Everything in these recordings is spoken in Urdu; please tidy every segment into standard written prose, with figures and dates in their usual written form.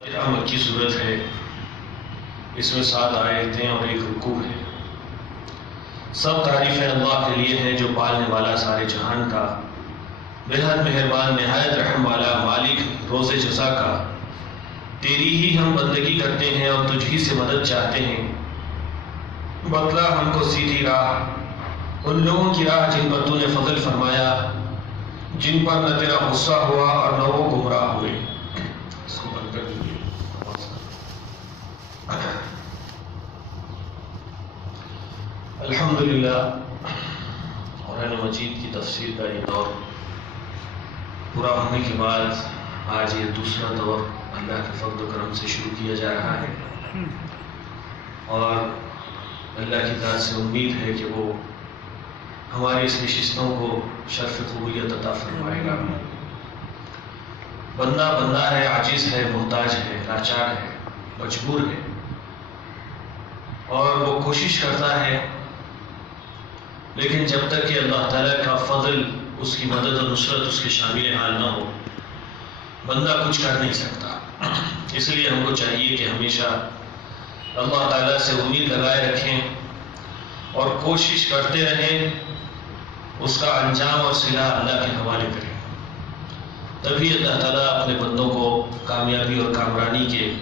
مکی صورت ہے، اس میں 7 آیتیں اور 1 رکوع ہے۔ سب تعریفیں اللہ کے لیے ہیں جو پالنے والا سارے جہان کا، بےحد مہربان نہایت رحم والا، مالک روز جزا کا۔ تیری ہی ہم بندگی کرتے ہیں اور تجھ ہی سے مدد چاہتے ہیں۔ بتلا ہم کو سیدھی راہ، ان لوگوں کی راہ جن پر تو نے فضل فرمایا، جن پر نہ تیرا غصہ ہوا اور نہ وہ گمراہ ہوئے۔ اس کو بند کر دیجیے۔ الحمدللہ، قرآن مجید کی تفسیر کا یہ دور پورا ہونے کے بعد آج یہ دوسرا دور اللہ کے فضل و کرم سے شروع کیا جا رہا ہے، اور اللہ کی ذات سے امید ہے کہ وہ ہماری اس نشستوں کو شرف قبولیت عطا فرمائے گا۔ بندہ ہے، عاجز ہے، محتاج ہے، لاچار ہے، مجبور ہے، اور وہ کوشش کرتا ہے، لیکن جب تک کہ اللہ تعالیٰ کا فضل، اس کی مدد و نصرت اس کے شامل حال نہ ہو، بندہ کچھ کر نہیں سکتا۔ اس لیے ہم کو چاہیے کہ ہمیشہ اللہ تعالیٰ سے امید لگائے رکھیں اور کوشش کرتے رہیں، اس کا انجام اور صلہ اللہ کے حوالے کریں، تبھی اللہ تعالیٰ اپنے بندوں کو کامیابی اور کامرانی کے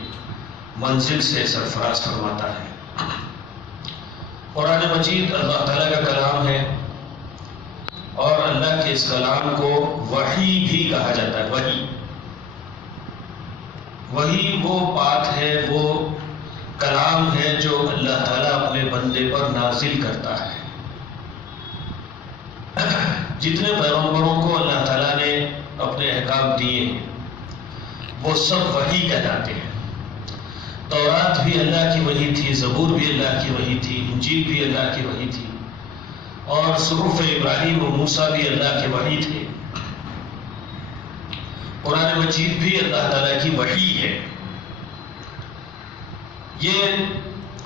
منزل سے سرفراز فرماتا ہے۔ قرآن مجید اللہ تعالیٰ کا کلام ہے، اور اللہ کے اس کلام کو وحی بھی کہا جاتا ہے۔ وحی وہ بات ہے، وہ کلام ہے جو اللہ تعالیٰ اپنے بندے پر نازل کرتا ہے۔ جتنے پیغمبروں کو اللہ تعالیٰ نے اپنے احکام دیے ہیں وہ سب وحی کہلاتے ہیں۔ تورات بھی اللہ کی وحی تھی، زبور بھی اللہ کی وحی تھی، انجیل بھی اللہ کی وحی تھی، اور صحف ابراہیم و موسیٰ بھی اللہ کے وحی تھے۔ قرآن مجید بھی اللہ تعالیٰ کی وحی ہے۔ یہ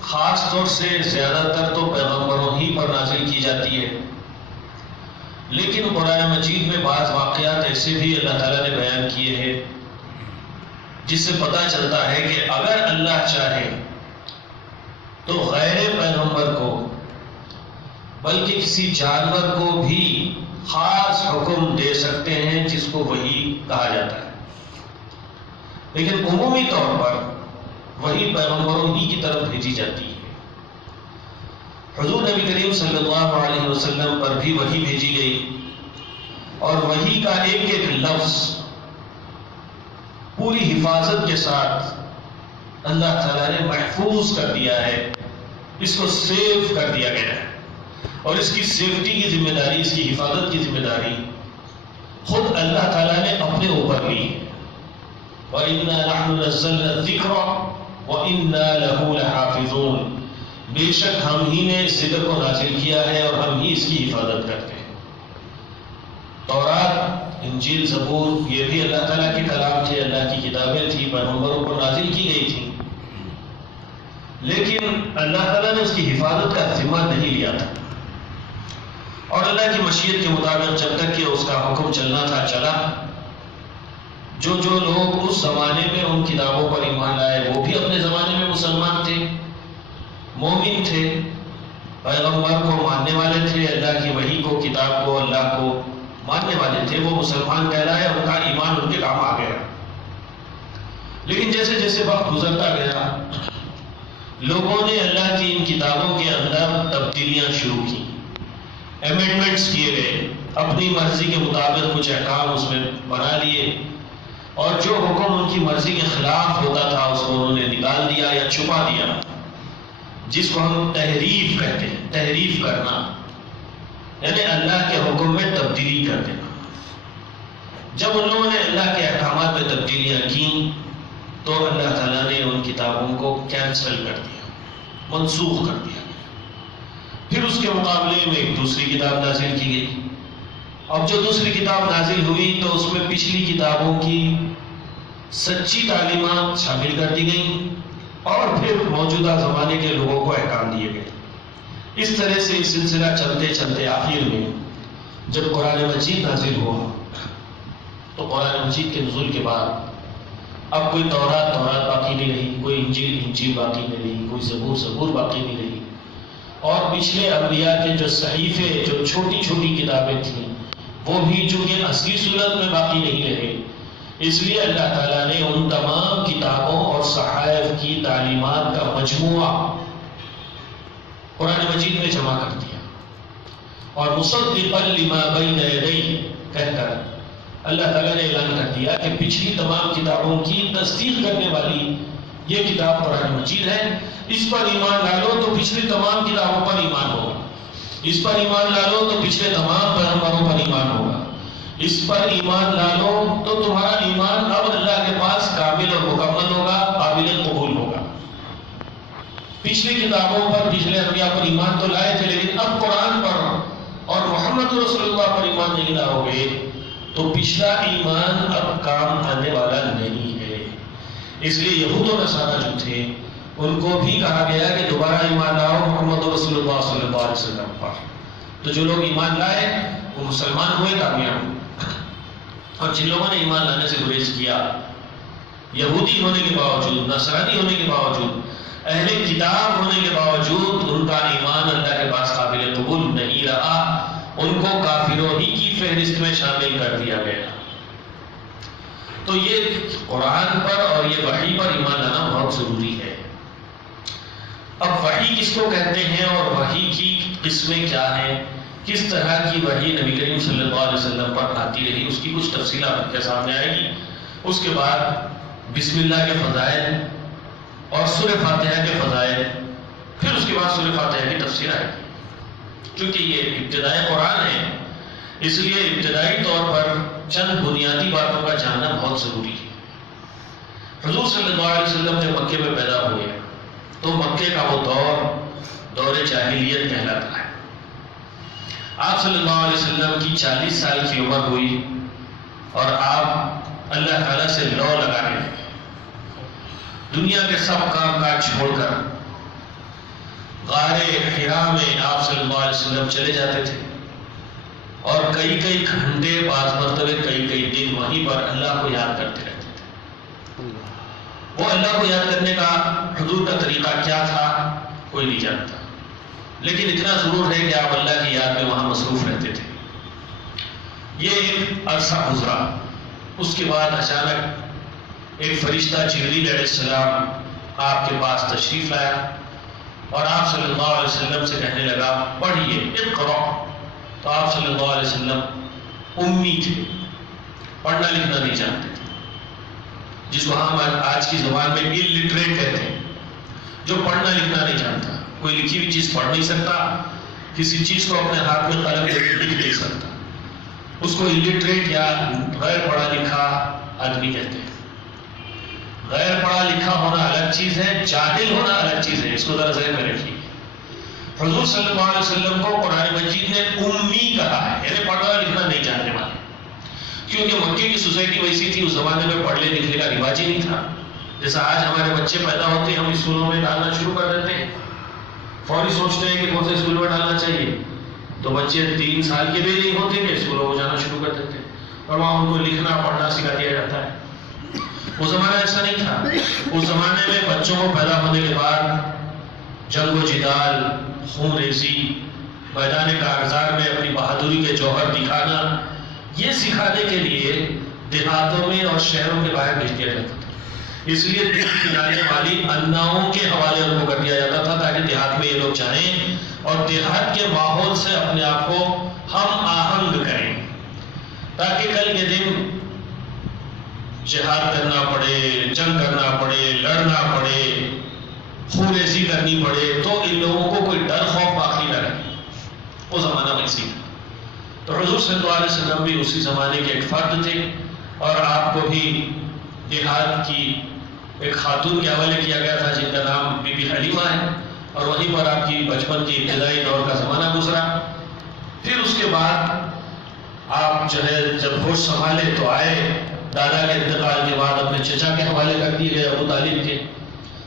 خاص طور سے زیادہ تر تو پیغمبروں ہی پر نازل کی جاتی ہے، لیکن قرآن مجید میں بعض واقعات ایسے بھی اللہ تعالیٰ نے بیان کیے ہیں جس سے پتہ چلتا ہے کہ اگر اللہ چاہے تو غیر پیغمبر کو، بلکہ کسی جانور کو بھی خاص حکم دے سکتے ہیں جس کو وحی کہا جاتا ہے، لیکن عمومی طور پر وحی پیغمبروں ہی کی طرف بھیجی جاتی ہے۔ حضور نبی کریم صلی اللہ علیہ وسلم پر بھی وحی بھیجی گئی، اور وحی کا ایک ایک لفظ پوری حفاظت کے ساتھ اللہ تعالیٰ نے محفوظ کر دیا ہے، اس کو سیو کر دیا گیا ہے، اور اس کی سیفٹی کی ذمہ داری، اس کی حفاظت کی ذمہ داری خود اللہ تعالیٰ نے اپنے اوپر لی۔ وَإِنَّا نَحْنُ نَزَّلْنَا الذِّكْرَ وَإِنَّا لَهُ لَحَافِظُونَ، بے شک ہم ہی نے اس ذکر کو نازل کیا ہے اور ہم ہی اس کی حفاظت کرتے ہیں۔ تورات، انجیل، زبور یہ بھی اللہ تعالیٰ کے کلام تھے، اللہ کی کتابیں تھیں، پیغمبروں پر نازل کی گئی تھیں، لیکن اللہ تعالیٰ نے اس کی حفاظت کا ذمہ نہیں لیا تھا، اور اللہ کی مشیت کے مطابق جب تک کہ اس کا حکم چلنا تھا چلا۔ جو لوگ اس زمانے میں ان کتابوں پر ایمان لائے وہ بھی اپنے زمانے میں مسلمان تھے، مومن تھے، پیغمبر کو ماننے والے تھے، اللہ کی وحی کو، کتاب کو، اللہ کو ماننے والے تھے، وہ مسلمان کہلائے، ان کا ایمان ان کے کام آ گیا۔ لیکن جیسے جیسے وقت گزرتا گیا، لوگوں نے اللہ کی ان کتابوں کے اندر تبدیلیاں شروع کی، امینڈمنٹس کیے گئے، اپنی مرضی کے مطابق کچھ احکام اس میں بنا لیے، اور جو حکم ان کی مرضی کے خلاف ہوتا تھا اس کو انہوں نے نکال دیا یا چھپا دیا، جس کو ہم تحریف کہتے ہیں۔ تحریف کرنا یعنی اللہ کے حکم میں تبدیلی کر دینا۔ جب ان لوگوں نے اللہ کے احکامات میں تبدیلیاں کیں تو اللہ تعالیٰ نے ان کتابوں کو کینسل کر دیا، منسوخ کر دیا۔ پھر اس کے مقابلے میں ایک دوسری کتاب نازل کی گئی۔ اب جو دوسری کتاب نازل ہوئی تو اس میں پچھلی کتابوں کی سچی تعلیمات شامل کر دی گئیں، اور پھر موجودہ زمانے کے لوگوں کو احکام دیے گئے۔ اس طرح سے سلسلہ چلتے چلتے آخر میں جب قرآن مجید نازل ہوا تو قرآن مجید کے نزول کے بعد اب کوئی تورات باقی نہیں رہی، کوئی انجیل باقی نہیں رہی، کوئی زبور باقی نہیں رہی، اور پچھلے انبیاء کے جو صحیفے، جو چھوٹی چھوٹی کتابیں تھیں، وہ بھی چونکہ اصلی صورت میں باقی نہیں رہے، اس لیے اللہ تعالیٰ نے ان تمام کتابوں اور صحائف کی تعلیمات کا مجموعہ قرآن مجید میں جمع کر دیا، اور مصدقا لما بین یدیہ کہہ کر اللہ تعالیٰ نے اعلان کر دیا کہ پچھلی تمام کتابوں کی تصدیق کرنے والی یہ کتاب قرآن مجید ہے، اس پر ایمان ڈالو تو پچھلی تمام کتابوں پر ایمان ہوگا، اس پر ایمان ڈالو تو پچھلے تمام پیغمبروں پر ایمان ہوگا، اس پر ایمان ڈالو تو تمہارا ایمان اب اللہ کے پاس کامل اور مکمل ہوگا، قابل قبول ہوگا۔ پچھلی کتابوں پر، پچھلے انبیاء پر ایمان تو لائے تھے، لیکن اب قرآن پر اور محمد رسول اللہ پر ایمان نہیں لاؤ گے تو پچھلا ایمان اب کام آنے والا نہیں ہے۔ اس لیے یہود و نصارہ جو تھے ان کو بھی کہا گیا کہ دوبارہ ایمان لاؤ محمد رسول اللہ صلی اللہ علیہ وسلم پر۔ تو جو لوگ ایمان لائے وہ مسلمان ہوئے، کامیاب ہوئے، اور جن لوگوں نے ایمان لانے سے گریز کیا، یہودی ہونے کے باوجود، نصرانی ہونے کے باوجود، اہل کتاب ہونے کے باوجود ان کا ایمان اللہ کے پاس قابل قبول نہیں رہا، ان کو کافروں ہی کی فہرست میں شامل کر دیا گیا۔ تو یہ قرآن پر اور یہ وحی پر ایمان لانا بہت ضروری ہے۔ اب وحی کس کو کہتے ہیں اور وحی کی قسمیں کیا ہیں، کس طرح کی وحی نبی کریم صلی اللہ علیہ وسلم پر آتی رہی، اس کی کچھ تفصیلات آپ کے سامنے آئے گی۔ اس کے بعد بسم اللہ کے فضائل اور سورہ فاتحہ کے فضائل، پھر اس کے بعد سورہ فاتحہ کی تفسیر آئے گی۔ چونکہ یہ ابتدائی قرآن ہے، اس لیے ابتدائی طور پر چند بنیادی باتوں کا جاننا بہت ضروری ہے۔ حضور صلی اللہ علیہ وسلم جب مکے میں پیدا ہوئے تو مکے کا وہ دور جاہلیت کہلاتا ہے۔ آپ صلی اللہ علیہ وسلم کی 40 سال کی عمر ہوئی اور آپ اللہ تعالیٰ سے لو لگانے لگے، دنیا کے سب کام کاج چھوڑ کر غار حرا میں آپ صلی اللہ علیہ وسلم چلے جاتے تھے، اور کئی گھنٹے، بعض مرتبہ کئی دن وہیں پر اللہ کو یاد کرتے رہتے تھے۔ وہ اللہ کو یاد کرنے کا حضور کا طریقہ کیا تھا کوئی نہیں جانتا، لیکن اتنا ضرور ہے کہ آپ اللہ کی یاد میں وہاں مصروف رہتے تھے۔ یہ ایک عرصہ گزرا، اس کے بعد اچانک ایک فرشتہ جبریل علیہ السلام آپ کے پاس تشریف لایا اور آپ صلی اللہ علیہ وسلم سے کہنے لگا پڑھیے، اقرأ۔ تو آپ صلی اللہ علیہ وسلم امی تھے، پڑھنا لکھنا نہیں جانتے تھے، جس کو ہم آج کی زبان میں illiterate کہتے ہیں، جو پڑھنا لکھنا نہیں جانتا، کوئی لکھی ہوئی چیز پڑھ نہیں سکتا، کسی چیز کو اپنے ہاتھ میں قلم لے کے لکھ نہیں سکتا، اس کو illiterate یا غیر پڑھا لکھا آدمی کہتے ہیں۔ غیر پڑھا لکھا ہونا الگ چیز ہے، جاہل ہونا الگ چیز ہے، اس کو ذرا ذہن میں رکھیے۔ حضور صلی اللہ علیہ وسلم کو قرآن مجید نے امی کہا ہے، یعنی پڑھنا لکھنا نہیں جاننے والے، کیونکہ مکے کی سوسائٹی ویسی تھی، اس زمانے میں پڑھنے لکھنے کا رواج ہی نہیں تھا۔ جیسا آج ہمارے بچے پیدا ہوتے ہیں، ہم اسکولوں میں ڈالنا شروع کر دیتے ہیں، فوری سوچتے ہیں کہ کون سے اسکول میں ڈالنا چاہیے، تو بچے 3 سال کے بھی نہیں ہوتے کہ اسکولوں میں جانا شروع کر دیتے ہیں، اور وہاں ان کو لکھنا پڑھنا سکھا دیا جاتا ہے۔ وہ زمانہ ایسا نہیں تھا، اس زمانے میں بچوں کو پیدا ہونے کے بعد جنگ و جدال، خون ریزی، میدان کارزار میں اپنی بہادری کے جوہر دکھانا، یہ سکھانے کے لیے دیہاتوں میں اور شہروں کے باہر بھیج دیا جاتا تھا۔ اس لیے دل پلانے والی اناؤں کے حوالے ان کو کر دیا جاتا تھا، تاکہ دیہات میں یہ لوگ جائیں اور دیہات کے ماحول سے اپنے آپ کو ہم آہنگ کریں، تاکہ کل کے دن جہاد کرنا پڑے، جنگ کرنا پڑے، لڑنا پڑے، خون ریزی کرنی پڑے، تو ان لوگوں کو کوئی ڈر خوف باقی نہ رہے۔ وہ زمانہ ویسی تھا۔ تو حضور صلی اللہ علیہ وسلم بھی اسی زمانے کے ایک فرد تھے، اور آپ کو بھی دیہات کی ایک خاتون کے حوالے کیا گیا تھا جن کا نام بی بی حلیمہ ہے، اور وہیں پر آپ کی بچپن کی ابتدائی دور کا زمانہ گزرا۔ پھر اس کے بعد آپ جو ہے جب ہوش سنبھالے تو آئے، دادا کے انتقال کے بعد اپنے چچا کے حوالے کر دیے گئے ابو طالب کے،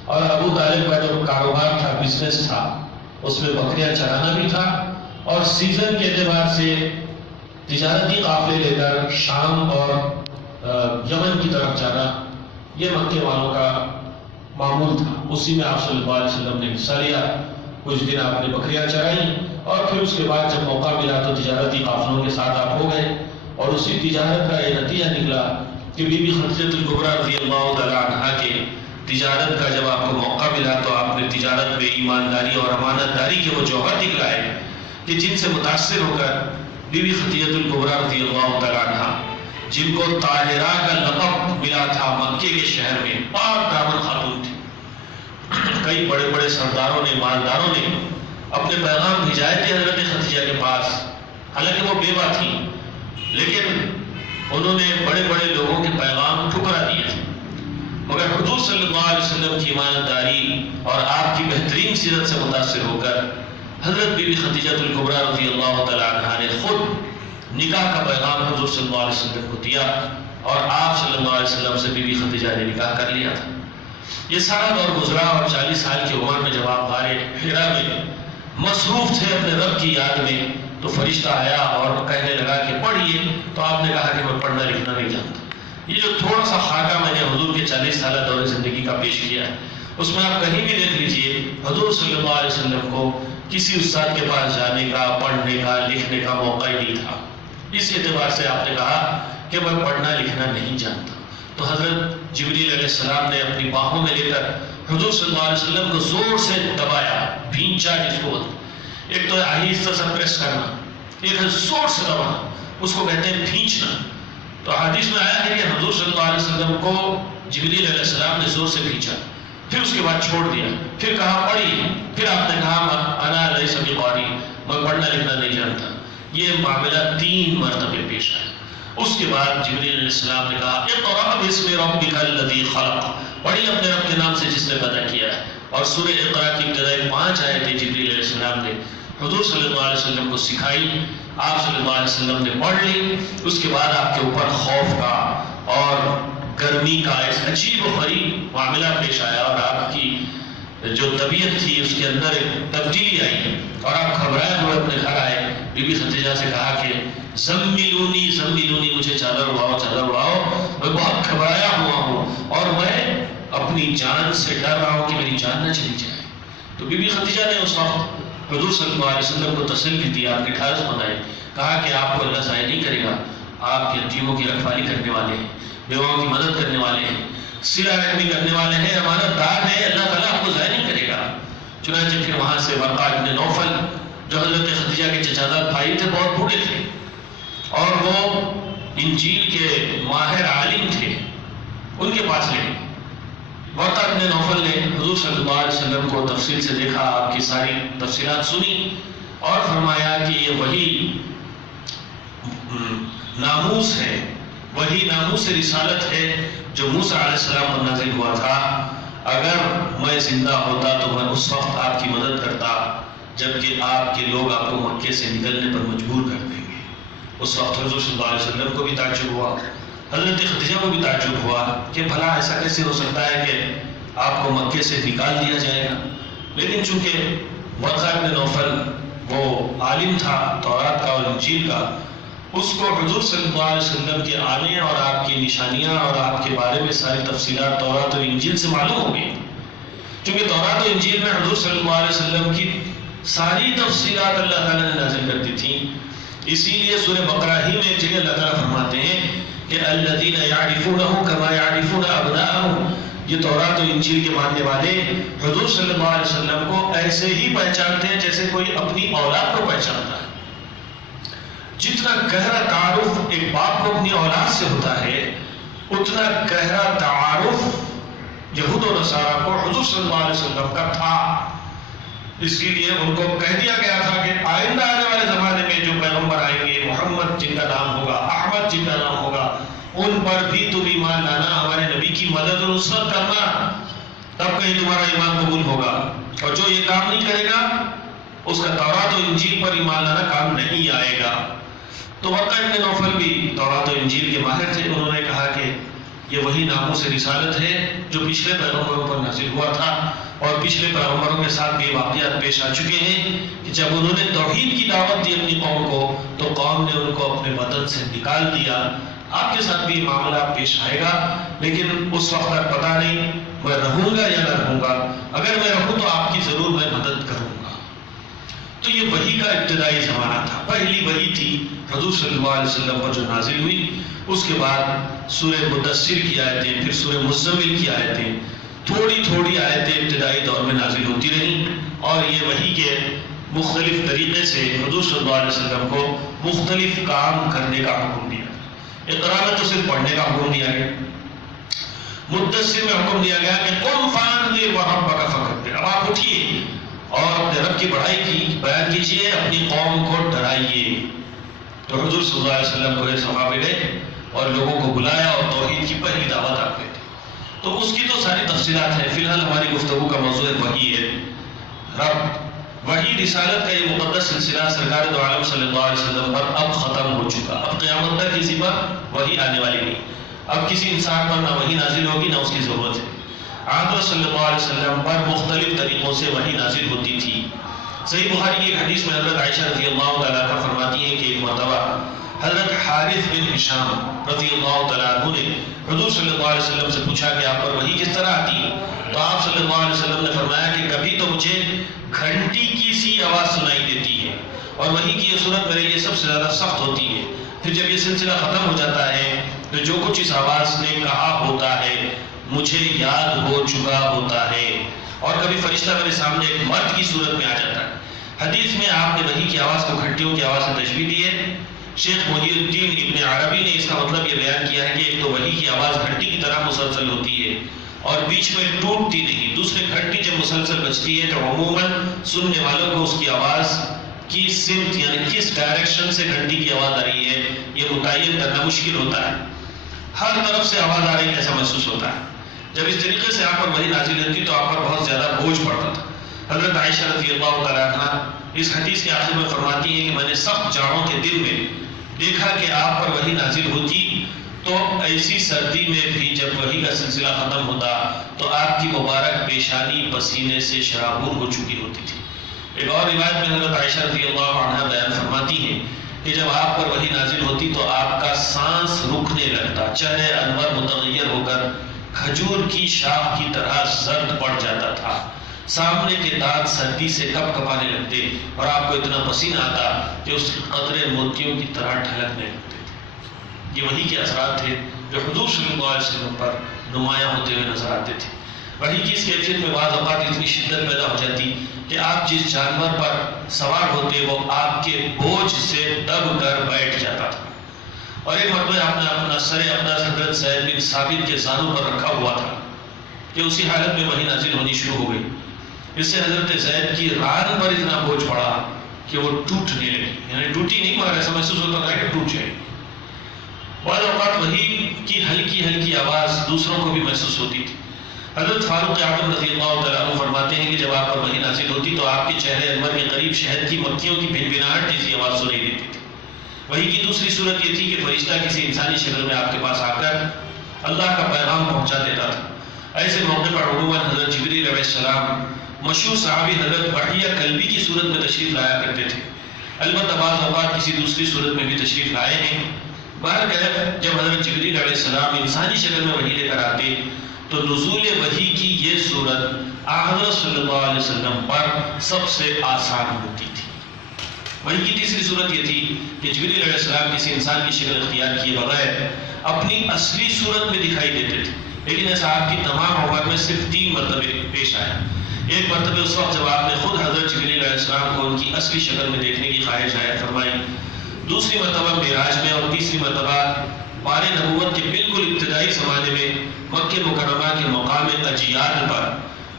اور ابو طالب کا جو کاروبار تھا، بزنس تھا، اس میں بکریاں چرانا بھی تھا، اور سیزن کے اعتبار سے تجارتی قافلے لے کر شام اور یمن کی طرف جانا، یہ مکے والوں کا معمول تھا، اسی میں آپ صلی اللہ علیہ وسلم نے حصہ لیا، کچھ دن آپ نے بکریاں چرائیں، اور پھر اس کے بعد جب موقع ملا تو تجارتی قافلوں کے ساتھ آپ ہو گئے، اور اسی تجارت کا یہ نتیجہ نکلا کہ بی بی خدیجہ الکبریٰ رضی اللہ تعالیٰ عنہا کے تجارت کا جب آپ کو موقع ملا تو آپ نے تجارت میں ایمانداری اور امانت داری کے وہ جوہر دکھلائے کہ جن سے متاثر ہو کر بی بی خدیجہ الکبریٰ رضی اللہ تعالیٰ عنہا، جن کو طاہرہ کا لقب ملا تھا مکے کے شہر میں، پاک دامن خاتون تھی، کئی بڑے بڑے سرداروں نے، مالداروں نے اپنے پیغام بھیجائے تھے حضرت خدیجہ کے پاس، حالانکہ وہ بیوہ تھی، لیکن انہوں نے بڑے بڑے لوگوں کے پیغام ٹھکرا دیے تھے، مگر حضور صلی اللہ علیہ وسلم کی ایمانداری اور آپ کی بہترین سیرت سے متاثر ہو کر حضرت بی بی خدیجہ الکبریٰ رضی اللہ تعالیٰ عنہا نے خود نکاح کا پیغام حضور صلی اللہ علیہ وسلم کو دیا، اور آپ صلی اللہ علیہ وسلم سے بی بی خدیجہ نے نکاح کر لیا تھا۔ یہ سارا دور گزرا، اور 40 سال کی عمر میں جب آپ غار حرا میں مصروف تھے اپنے رب کی یاد میں، تو فرشتہ آیا اور کہنے لگا کہ پڑھیے، تو آپ نے کہا کہ میں پڑھنا لکھنا نہیں جانتا۔ یہ جو تھوڑا سا خاکہ میں نے حضور کے 40 سالہ دور زندگی کا پیش کیا ہے، اس میں آپ کہیں بھی دیکھ لیجئے حضور صلی اللہ علیہ وسلم کو کسی استاد کے پاس جانے کا، پڑھنے کا، لکھنے کا موقع ہی نہیں تھا۔ اس اعتبار سے آپ نے کہا کہ میں پڑھنا لکھنا نہیں جانتا، تو حضرت جبریل علیہ السلام نے اپنی باہوں میں لے کر حضور صلی اللہ علیہ وسلم کو زور سے دبایا، بھینچا جس کو بولتے، ایک تو آہستہ سا پریس کرنا، ایک زور سے دبانا، اس کو کہتے ہیں بھینچنا۔ تو حدیث میں آیا ہے کہ حضور صلی اللہ علیہ وسلم کو جبریل علیہ السلام نے زور سے بھینچا، پھر اس کے بعد چھوڑ دیا، پھر کہا پڑھی، پھر آپ نے کہا انا لیس بقاری، میں پڑھنا لکھنا نہیں جانتا۔ یہ معاملہ 3 مرتبے پیش آیا۔ اس کے بعد جبریل علیہ السلام نے کہا اقرأ باسم ربک الذی خلق، پڑھی اپنے رب کے نام سے جس نے پیدا کیا ہے، اور سورہ اقرأ کی ابتدائی 5 آیتیں جبریل علیہ السلام نے حضور صلی اللہ علیہ وسلم کو سکھائی، آپ صلی اللہ علیہ وسلم نے پڑھ لی۔ اس کے بعد آپ کے اوپر خوف کا اور گرمی کا ایک عجیب و غریب معاملہ پیش آیا، اور آپ کی جو طبیعت تھی اس کے اندر ایک تبدیلی آئی، اور آپ گھبرائے ہوئے اپنے گھر آئے، بی بی خدیجہ سے کہا کہ زملونی زملونی، مجھے چادر اڑاؤ چادر اڑاؤ، میں بہت گھبرایا ہوا ہوں، اور میں اپنی جان سے ڈر رہا ہوں کہ میری جان نہ چلی جائے۔ تو بی بی خدیجہ نے اس وقت حضور صلی اللہ علیہ وسلم کو تسلی دی، آپ کی ٹھارس بنائی، کہا کہ آپ کو اللہ ضائع نہیں کرے گا، آپ یتیموں کی رکھوالی کرنے والے ہیں، بیواؤں کی مدد کرنے والے ہیں، صلہ رحمی کرنے والے ہیں، امانت دار ہیں، اللہ تعالیٰ آپ کو ضائع نہیں کرے گا۔ چنانچہ پھر وہاں سے ورقہ بن نوفل جو حضرت خدیجہ کے چچاداد بھائی تھے، بہت بوڑھے تھے، اور وہ انجیل کے ماہر عالم تھے، ان کے پاس لے گئے۔ ورقہ بن نوفل نے حضور صلی اللہ علیہ وسلم کو تفصیل سے دیکھا، آپ کی ساری تفصیلات سنی، اور فرمایا کہ یہ وہی ناموس ہے، وہی ناموس رسالت ہے جو موسیٰ علیہ السلام پر نازل ہوا تھا۔ اگر میں زندہ ہوتا تو میں اس وقت آپ کی مدد کرتا، جبکہ آپ کے لوگ آپ کو مکے سے نکلنے پر مجبور کر دیں گے۔ اس وقت حضور صلی اللہ علیہ وسلم کو بھی تعجب ہوا، حضرت خدیجہ کو بھی تعجب ہوا کہ بھلا ایسا کیسے ہو سکتا ہے کہ آپ کو مکے سے نکال دیا جائے گا۔ لیکن چونکہ ورقہ بن نوفل وہ عالم تھا تورات کا اور انجیل کا، اس کو حضور صلی اللہ علیہ وسلم کے آنے اور آپ کی نشانیاں اور آپ کے بارے میں ساری تفصیلات تورات اور انجیل سے معلوم ہو گئی، چونکہ تورات اور انجیل میں حضور صلی اللہ علیہ وسلم کی ساری تفصیلات اللہ تعالیٰ نے نازل کر دی تھیں۔ اسی لیے سورہ بقرہ ہی میں ایک جگہ اللہ تعالیٰ فرماتے ہیں کہ الذین یعرفونہ کما یعرفون ابناءہم، یہ تورات و انجیل کے ماننے والے حضور صلی اللہ علیہ وسلم کو ایسے ہی پہچانتے ہیں جیسے کوئی اپنی اولاد کو پہچانتا ہے۔ جتنا گہرا تعارف ایک باپ کو اپنی اولاد سے ہوتا ہے، اتنا گہرا تعارف یہود و نصارہ کو حضور صلی اللہ علیہ وسلم کا تھا۔ اس کے لیے ان کو کہہ دیا گیا تھا کہ آئندہ آنے والے زمانے میں جو پیغمبر آئیں گے، محمد جن کا نام ہوگا، احمد جن کا نام ہوگا، ان پر بھی تم ایمان لانا، ہمارے نبی کی مدد اور نصرت کرنا، تب کہیں تمہارا ایمان قبول ہوگا، اور جو یہ کام نہیں کرے گا اس کا تورات و انجیل پر ایمان لانا کام نہیں آئے گا۔ تو ورقہ بن نوفل بھی تورات و انجیل کے ماہر تھے، انہوں نے کہا کہ یہ وہی ناموس رسالت ہے جو پچھلے پیغمبروں پر نازل ہوا تھا، اور پچھلے پیغمبروں کے ساتھ بھی واقعات پیش آ چکے ہیں کہ جب انہوں نے توحید کی دعوت دی اپنی قوم کو، تو قوم نے ان کو اپنے مدد سے نکال دیا، آپ کے ساتھ بھی یہ معاملہ پیش آئے گا، لیکن اس وقت تک پتہ نہیں میں رہوں گا یا نہ رہوں گا، اگر میں رہوں تو آپ کی ضرور میں مدد کروں گا۔ تو یہ وحی کا ابتدائی زمانہ تھا، پہلی وحی تھی حضور صلی اللہ علیہ وسلم پر جو نازل ہوئی، اس کے بعد سورہ مدثر کی آیتیں، پھر سورہ مزمل کی آیتیں، تھوڑی تھوڑی آیتیں ابتدائی دور میں نازل ہوتی رہیں، اور یہ وحی کے مختلف طریقے سے حضور صلی اللہ علیہ وسلم کو مختلف کام کرنے کا حکم دیا۔ اقرا میں تو صرف پڑھنے کا حکم دیا گیا، مدثر میں حکم دیا گیا کہ قم فانذر وربک فکبر، اب آپ اٹھیے اور اپنے رب کی بڑائی کی بیان کیجیے، اپنی قوم کو ڈرائیے۔ تو حضور صلی اللہ علیہ وسلم کو صحابہ گئے اور لوگوں کو بلایا اور توحید کی پہلی دعوت آپ کو دی۔ تو اس کی تو ساری تفصیلات ہیں، فی الحال ہماری گفتگو کا موضوع وحی ہے۔ رب وحی رسالت کا یہ مقدس سلسلہ سرکار دو عالم صلی اللہ علیہ وسلم پر اب ختم ہو چکا، اب قیامت تک کسی پر وحی آنے والی نہیں، اب کسی انسان پر نہ وحی نازل ہوگی نہ اس کی ضرورت ہے۔ آقا صلی اللہ علیہ وسلم پر مختلف طریقوں سے وحی نازل ہوتی تھی۔ صحیح بخاری کی ایک حدیث میں حضرت عائشہ رضی اللہ تعالیٰ عنہ فرماتی ہیں کہ ایک مرتبہ حضرت حارث بن ہشام رضی اللہ تعالیٰ عنہ نے حضور صلی اللہ علیہ وسلم سے پوچھا کہ آپ پر وحی کس طرح آتی ہے؟ تو آپ صلی اللہ علیہ وسلم نے فرمایا کہ کبھی تو مجھے گھنٹی کی سی آواز سنائی دیتی ہے، اور وحی کی یہ صورت میرے لیے سب سے زیادہ سخت ہوتی ہے۔ پھر جب یہ سلسلہ ختم ہو جاتا ہے تو جو کچھ اس آواز نے کہا ہوتا ہے مجھے یاد ہو چکا ہوتا ہے، اور کبھی فرشتہ میرے سامنے ایک مرد کی صورت میں آ جاتا ہے۔ حدیث میں آپ نے وحی کی آواز کو گھنٹیوں کی آواز سے تشبیہ دی ہے۔ شیخ محی الدین ابن عربی نے اس کا مطلب یہ بیان کیا ہے کہ ایک تو وحی کی آواز گھنٹی کی طرح مسلسل ہوتی ہے اور بیچ میں ٹوٹتی نہیں، دوسرے گھنٹی جب مسلسل بجتی ہے تو عموماً سننے والوں کو اس کی آواز کی سمت یعنی کس ڈائریکشن سے گھنٹی کی آواز آ رہی ہے یہ متعین کرنا مشکل ہوتا ہے، ہر طرف سے آواز آ رہی ہے ایسا محسوس ہوتا ہے۔ جب اس طریقے سے آپ پر وحی نازل ہوتی تو آپ پر بہت زیادہ بوجھ پڑتا تھا۔ حضرت عائشہ رضی اللہ تعالیٰ عنہ اس حدیث کے آخر میں فرماتی ہیں کہ میں نے سخت جاڑوں کے دن میں دیکھا کہ آپ پر وحی نازل ہوتی تو ایسی سردی میں بھی جب وحی کا سلسلہ ختم ہوتا تو آپ کی مبارک پیشانی پسینے سے شرابور ہو چکی ہوتی تھی۔ ایک اور روایت میں حضرت عائشہ رضی اللہ عنہا بیان فرماتی ہیں کہ جب آپ پر وحی نازل ہوتی تو آپ کا سانس رکنے لگتا، چہرے انور متغیر ہو کر کھجور کی شاخ کی طرح زرد پڑ جاتا تھا، سامنے کے دانت سردی سے کپ کپانے لگتے اور آپ کو اتنا پسینہ آتا کہ اس قطرے موتیوں کی طرح ڈھلکنے لگتے تھے۔ یہ وحی کے اثرات تھے جو حضور صلی اللہ علیہ وسلم پر نمایاں ہوتے ہوئے نظر آتے تھے۔ وحی کی اس کیفیت میں بعض اوقات اتنی شدت پیدا ہو جاتی کہ آپ جس جانور پر سوار ہوتے وہ آپ کے بوجھ سے دب کر بیٹھ جاتا تھا، اور ایک مرتبہ آپ نے اپنا سر اقدس حضرت زید بن ثابت کے زانوں پر رکھا ہوا تھا کہ اسی حالت میں وحی نازل ہونی شروع ہو گئی۔ اس سے حضرت زید کی ران پر اتنا بوجھ پڑا کہ وہ ٹوٹنے لگی، یعنی ٹوٹی نہیں مگر ایسا محسوس ہوتا تھا کہ ٹوٹ جائے۔ بعض اوقات وحی کی ہلکی ہلکی آواز دوسروں کو بھی محسوس ہوتی تھی۔ حضرت فاروق اعظم رضی اللہ تعالیٰ عنہ فرماتے ہیں کہ جب آپ پر وحی نازل ہوتی تو آپ کے چہرے انور کے قریب شہد کی مکھیوں کی بھنبھناہٹ جیسی آواز سنائی دیتی تھی۔ وحی کی دوسری صورت یہ تھی کہ فرشتہ کسی انسانی شکل میں آپ کے پاس آ کر اللہ کا پیغام پہنچا دیتا تھا۔ ایسے موقع پر عموماً حضرت جبریل علیہ السلام مشہور صحابی حضرت وحیہ کلبی کی صورت میں تشریف لایا کرتے تھے، البتہ بعض اوقات کسی دوسری صورت میں بھی تشریف لائے ہیں۔ بہرکیف جب حضرت جبریل علیہ السلام انسانی شکل میں وحی لے کر آتے تو نزول وحی کی یہ صورت حضرت صلی اللہ علیہ وسلم پر سب سے آسان ہوتی تھی۔ وحی کی تیسری صورت یہ تھی کہ جبریل علیہ السلام کسی انسان کی شکل اختیار کیے بغیر اپنی اصلی صورت میں دکھائی دیتے تھے، لیکن ایسا آپ کی تمام عمر میں صرف 3 مرتبے پیش آیا۔ ایک مرتبہ اس وقت جب آپ نے خود حضرت جبریل علیہ السلام کو ان کی اصلی شکل میں دیکھنے کی خواہش ظاہر فرمائی، دوسری مرتبہ معراج میں، اور تیسری مرتبہ بار نبوت کے بالکل ابتدائی زمانے میں مکہ مکرمہ کے مقام اجیاد پر۔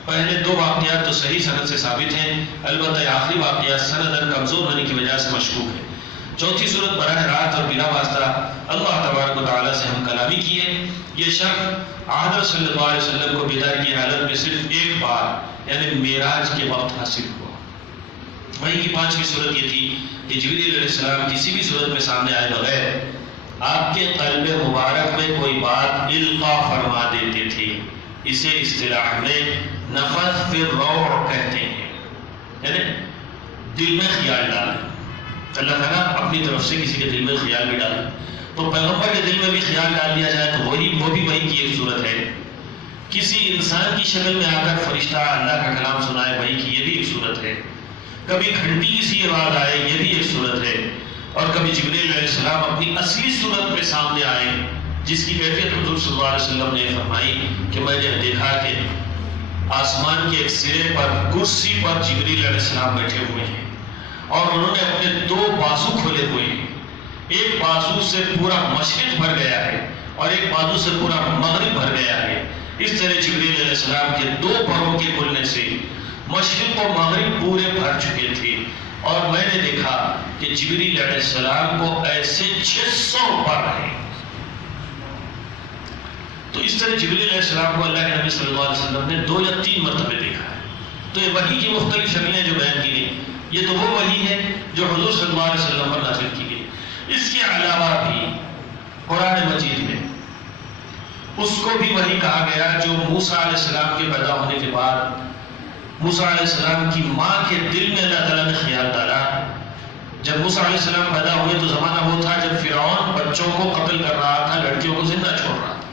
پہلے 2 واقعات تو صحیح سند سے ثابت ہیں، البتہ آخری واقعہ سنداً کمزور ہونے کی وجہ سے مشکوک ہے۔ چوتھی صورت براہ راست اور بلا واسطہ اللہ تبارک و تعالیٰ سے ہم کلامی کیے۔ یہ شخص حضرت صلی اللہ علیہ وسلم کو بیداری کی حالت میں صرف ایک بار یعنی معراج کے وقت حاصل ہوا۔ وحی کی 5ویں صورت یہ تھی کہ جبریل علیہ السلام کسی بھی صورت میں سامنے آئے بغیر آپ کے قلب مبارک میں کوئی بات القا فرما دیتے تھے۔ اسے اصطلاح میں نفث فی الروع کہتے ہیں، یعنی دل میں خیال ڈالیں۔ اللہ تعالیٰ اپنی طرف سے کسی کے دل میں خیال بھی ڈالیں تو پیغمبر کے دل میں بھی خیال ڈال دیا جائے تو وہ بھی وحی کی ایک صورت ہے. کسی انسان کی شکل میں آ کر فرشتہ اللہ کا کلام سنائے وحی کی یہ بھی ایک صورت ہے. کبھی گھنٹی کی سی آواز آئے یہ بھی ایک صورت ہے. اور کبھی جبریل علیہ السلام اپنی اصلی صورت میں سامنے آئے جس کی کیفیت حضور صلی اللہ علیہ وسلم نے فرمائی کہ میں نے دیکھا کہ آسمان کے ایک سرے پر کرسی پر جبریل علیہ السلام بیٹھے ہوئے ہیں اور انہوں نے اپنے 2 بازو کھولے ہوئے ہیں. ایک بازو سے پورا مشرق بھر گیا ہے اور ایک بازو سے پورا مغرب بھر گیا ہے. اس طرح جبریل علیہ السلام کے 2 پروں کے کھلنے سے مشرق و مغرب پورے بھر چکے تھے. اور میں نے دیکھا کہ جبریل علیہ السلام کو ایسے 600 پر ہیں. تو اس طرح جبریل علیہ السلام کو اللہ کے نبی صلی اللہ علیہ وسلم نے 2 یا 3 مرتبے دیکھا ہے. تو یہ وحی کی مختلف شکلیں جو بیان کی گئی یہ تو وہ وحی ہے جو حضور صلی اللہ علیہ وسلم پر نازل کی گئی. اس کے علاوہ بھی قرآن مجید میں اس کو بھی وحی کہا گیا جو موسیٰ علیہ السلام کے پیدا ہونے کے بعد موسیٰ علیہ السلام کی ماں کے دل میں اللہ تعالیٰ نے خیال ڈالا. جب موسیٰ علیہ السلام پیدا ہوئے تو زمانہ وہ تھا جب فرعون بچوں کو قتل کر رہا تھا, لڑکیوں کو زندہ چھوڑ رہا تھا.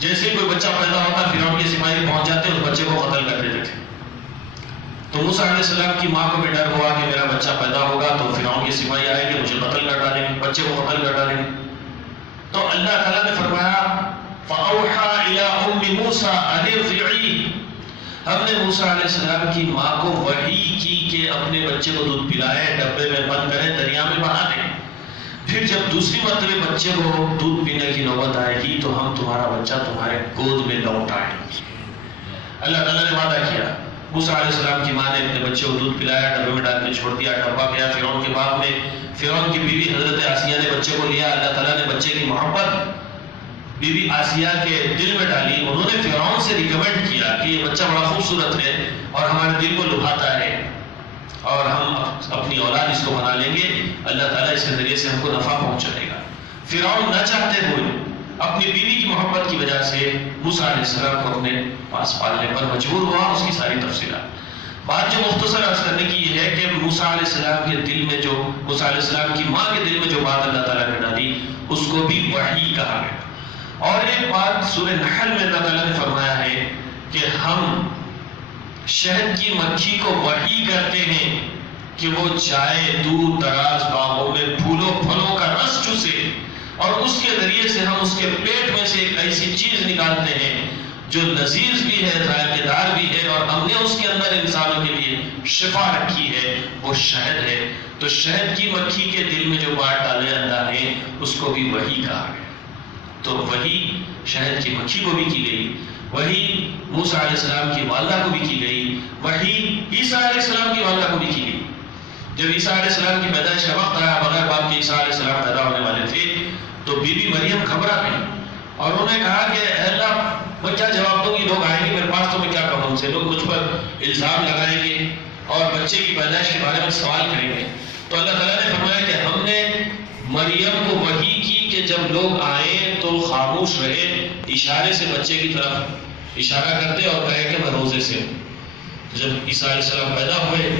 جیسے کوئی بچہ پیدا ہوتا فرعون کے سپاہی پہنچ جاتے اس بچے کو قتل کر دیتے تھے. تو موسیٰ علیہ السلام کی ماں کو بھی ڈر ہوا کہ میرا بچہ پیدا ہوگا تو فرعون کے سپاہی آئے گے مجھے قتل کر ڈالیں گے, بچے کو قتل کر ڈالیں گے. تو اللہ تعالیٰ نے فرمایا فَأَوْحَى إِلَىٰ أُمِّ مُوسَىٰ أَنِ ارْضِعِيهِ, ہم نے موسیٰ علیہ السلام کی ماں کو وحی کی کہ اپنے بچے کو دودھ پلائے, ڈبے میں بند کریں, دریا میں بہا دیں. پھر جب دوسری مرتبہ بچے کو دودھ پینے کی نوبت آئے گی تو ہم تمہارا بچہ تمہارے گود میں لوٹ آئیں گے. اللہ تعالیٰ نے وعدہ کیا. موسیٰ علیہ السلام کی ماں نے اپنے بچے کو دودھ پلایا, ڈبے میں ڈال کے چھوڑ دیا, ڈبہ گیا فرعون کے باغ میں. فرعون کی بیوی حضرت آسیہ نے بچے کو لیا. اللہ تعالیٰ نے بچے کی محبت بی بی آسیہ کے دل میں ڈالی. انہوں نے فرعون سے ریکمینڈ کیا کہ یہ بچہ بڑا خوبصورت ہے اور ہمارے دل کو لبھاتا ہے اور ہم اپنی اولاد اس کو بنا لیں گے, اللہ تعالیٰ اس کے ذریعے سے ہم کو نفع پہنچائے گا. فرعون نہ چاہتے ہوئے اپنی بیوی کی محبت کی وجہ سے موسیٰ علیہ السلام کو اپنے پاس پالنے پر مجبور ہوا. اس کی ساری تفصیلات بات جو مختصر عرض کرنے کی یہ ہے کہ موسیٰ علیہ السلام کے دل میں جو موسیٰ علیہ السلام کی ماں کے دل میں جو بات اللہ تعالیٰ نے ڈالی اس کو بھی وحی کہا گیا. اور ایک بات سورہ نحل میں اللہ تعالیٰ نے فرمایا ہے کہ ہم شہد کی مکھی کو وحی کرتے ہیں کہ وہ جائے دور دراز باغوں میں پھولوں پھلوں کا رس چوسے اور اس کے ذریعے سے ہم اس کے پیٹ میں سے ایک ایسی چیز نکالتے ہیں جو لذیذ بھی ہے, ذائقہ دار بھی ہے, اور ہم نے اس کے اندر انسانوں کے لیے شفا رکھی ہے, وہ شہد ہے. تو شہد کی مکھی کے دل میں جو بات ڈالے اللہ نے اس کو بھی وحی کہا گیا. تو وحی شہد کی مکھی کو بھی کی گئی, وحی موسیٰ علیہ السلام کی والدہ کو بھی کی گئی, وحی عیسیٰ علیہ السلام کی والدہ کو بھی کی گئی. جب عیسیٰ علیہ السلام کی پیدائش کا وقت آیا, بغیر باپ کے عیسیٰ علیہ السلام پیدا ہونے والے تھے, تو بی بی مریم گھبرا گئی اور انہوں نے کہا کہ اے اللہ میں کیا جواب دوں گی, لوگ آئیں گے میرے پاس تو میں کیا کہوں ان سے, لوگ مجھ پر الزام لگائیں گے اور بچے کی پیدائش کے بارے میں سوال کریں گے. تو اللہ تعالیٰ نے فرمایا کہ ہم نے مریم کو وحی کی کہ جب لوگ آئیں تو خاموش رہے, اشارے سے بچے کی طرف اشارہ کرتے اور کہے کہ میں روزے سے ہوں. جب عیسیٰ علیہ السلام پیدا ہوئے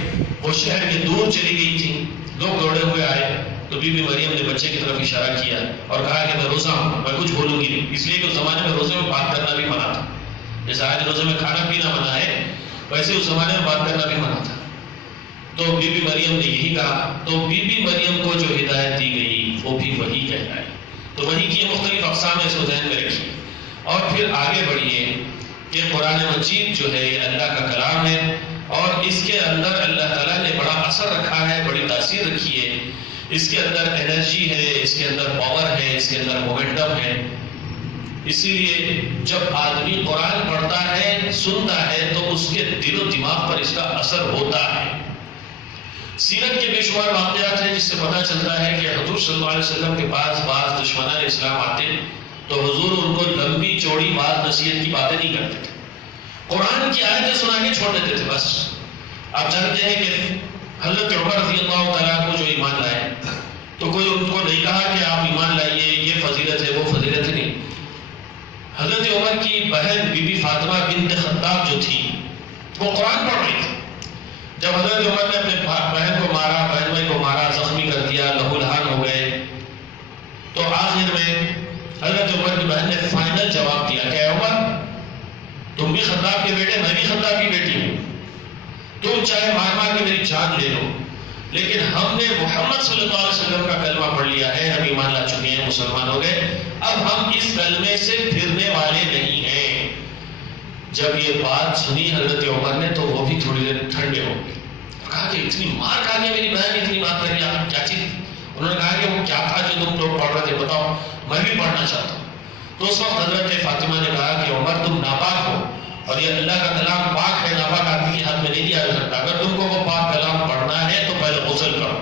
وہ شہر کے دور چلی گئی تھی, لوگ دوڑے ہوئے آئے تو بی بی مریم نے بچے کی طرف اشارہ کیا اور کہا کہ میں روزہ ہوں, میں کچھ بولوں گی نہیں. اس لیے کہ اس زمانے میں روزے میں بات کرنا بھی منع تھا. جیسے آج روزے میں کھانا پینا منع ہے ویسے اس زمانے میں بات کرنا بھی منع تھا. تو بی بی مریم نے یہی کہا. تو بی بی مریم کو جو ہدایت دی گئی وہ بھی وحی کہلائی. تو وحی کی مختلف اقسام ہے, اس کو ذہن میں رکھیے. اور پھر آگے بڑھیے کہ قرآن مجید جو ہے یہ اللہ کا کلام ہے اور اس کے اندر اللہ تعالیٰ نے بڑا اثر رکھا ہے, بڑی تاثیر رکھی ہے. اس کے اندر انرجی ہے, اس کے اندر پاور ہے, اس کے اندر مومنٹم ہے. اسی لیے جب آدمی قرآن پڑھتا ہے سنتا ہے تو اس کے دل و دماغ پر اس کا اثر ہوتا ہے. سیرت کے بے شمار واقعات ہیں جس سے پتہ چلتا ہے کہ حضور صلی اللہ علیہ وسلم کے پاس بعض دشمنان اسلام آتے تو حضور ان کو لمبی چوڑی بات نصیحت کی باتیں نہیں کرتے تھے, قرآن کی آیتیں سنا کے چھوڑ دیتے تھے بس. آپ جانتے ہیں کہ حضرت عمر رضی اللہ تعالیٰ کو جو ایمان لائے تو کوئی ان کو نہیں کہا کہ آپ ایمان لائیے, یہ فضیلت ہے وہ فضیلت نہیں. حضرت عمر کی بہن بی بی فاطمہ بنت خطاب جو تھی وہ قرآن پڑھ رہی تھی. جب حضرت عمر نے اپنے بہن کو مارا, بہن بھائی کو مارا, زخمی کر دیا, لہو لہان ہو گئے, تو تو آخر میں حضرت عمر کی بہن نے فائنل جواب دیا کہ اے عمر، تم بھی خطاب کے بیٹے، میں بھی خطاب کی بیٹی ہوں، تم چاہے مار مار کے میری جان لے لو، لیکن ہم نے محمد صلی اللہ علیہ وسلم کا کلمہ پڑھ لیا ہے، ہم ایمان لا چکے ہیں، مسلمان ہو گئے، اب ہم اس کلمے سے پھرنے والے نہیں ہیں۔ جب یہ بات سنی حضرت عمر نے تو وہ بھی تھوڑی دیر ٹھنڈے ہو گئے، کہا کہ اتنی مار کھا کے میری بہن اتنی بات کری، آپ کیا چیز؟ انہوں نے کہا کہ وہ کیا تھا جو تم لوگ پڑھ رہے تھے، بتاؤ، میں بھی پڑھنا چاہتا ہوں۔ تو اس وقت حضرت فاطمہ نے کہا کہ عمر تم ناپاک ہو، اور یہ اللہ کا کلام پاک ہے، ناپاک آدمی کے ہاتھ میں نہیں دیا جا سکتا، اگر تم کو وہ پاک کلام پڑھنا ہے تو پہلے غسل کرو۔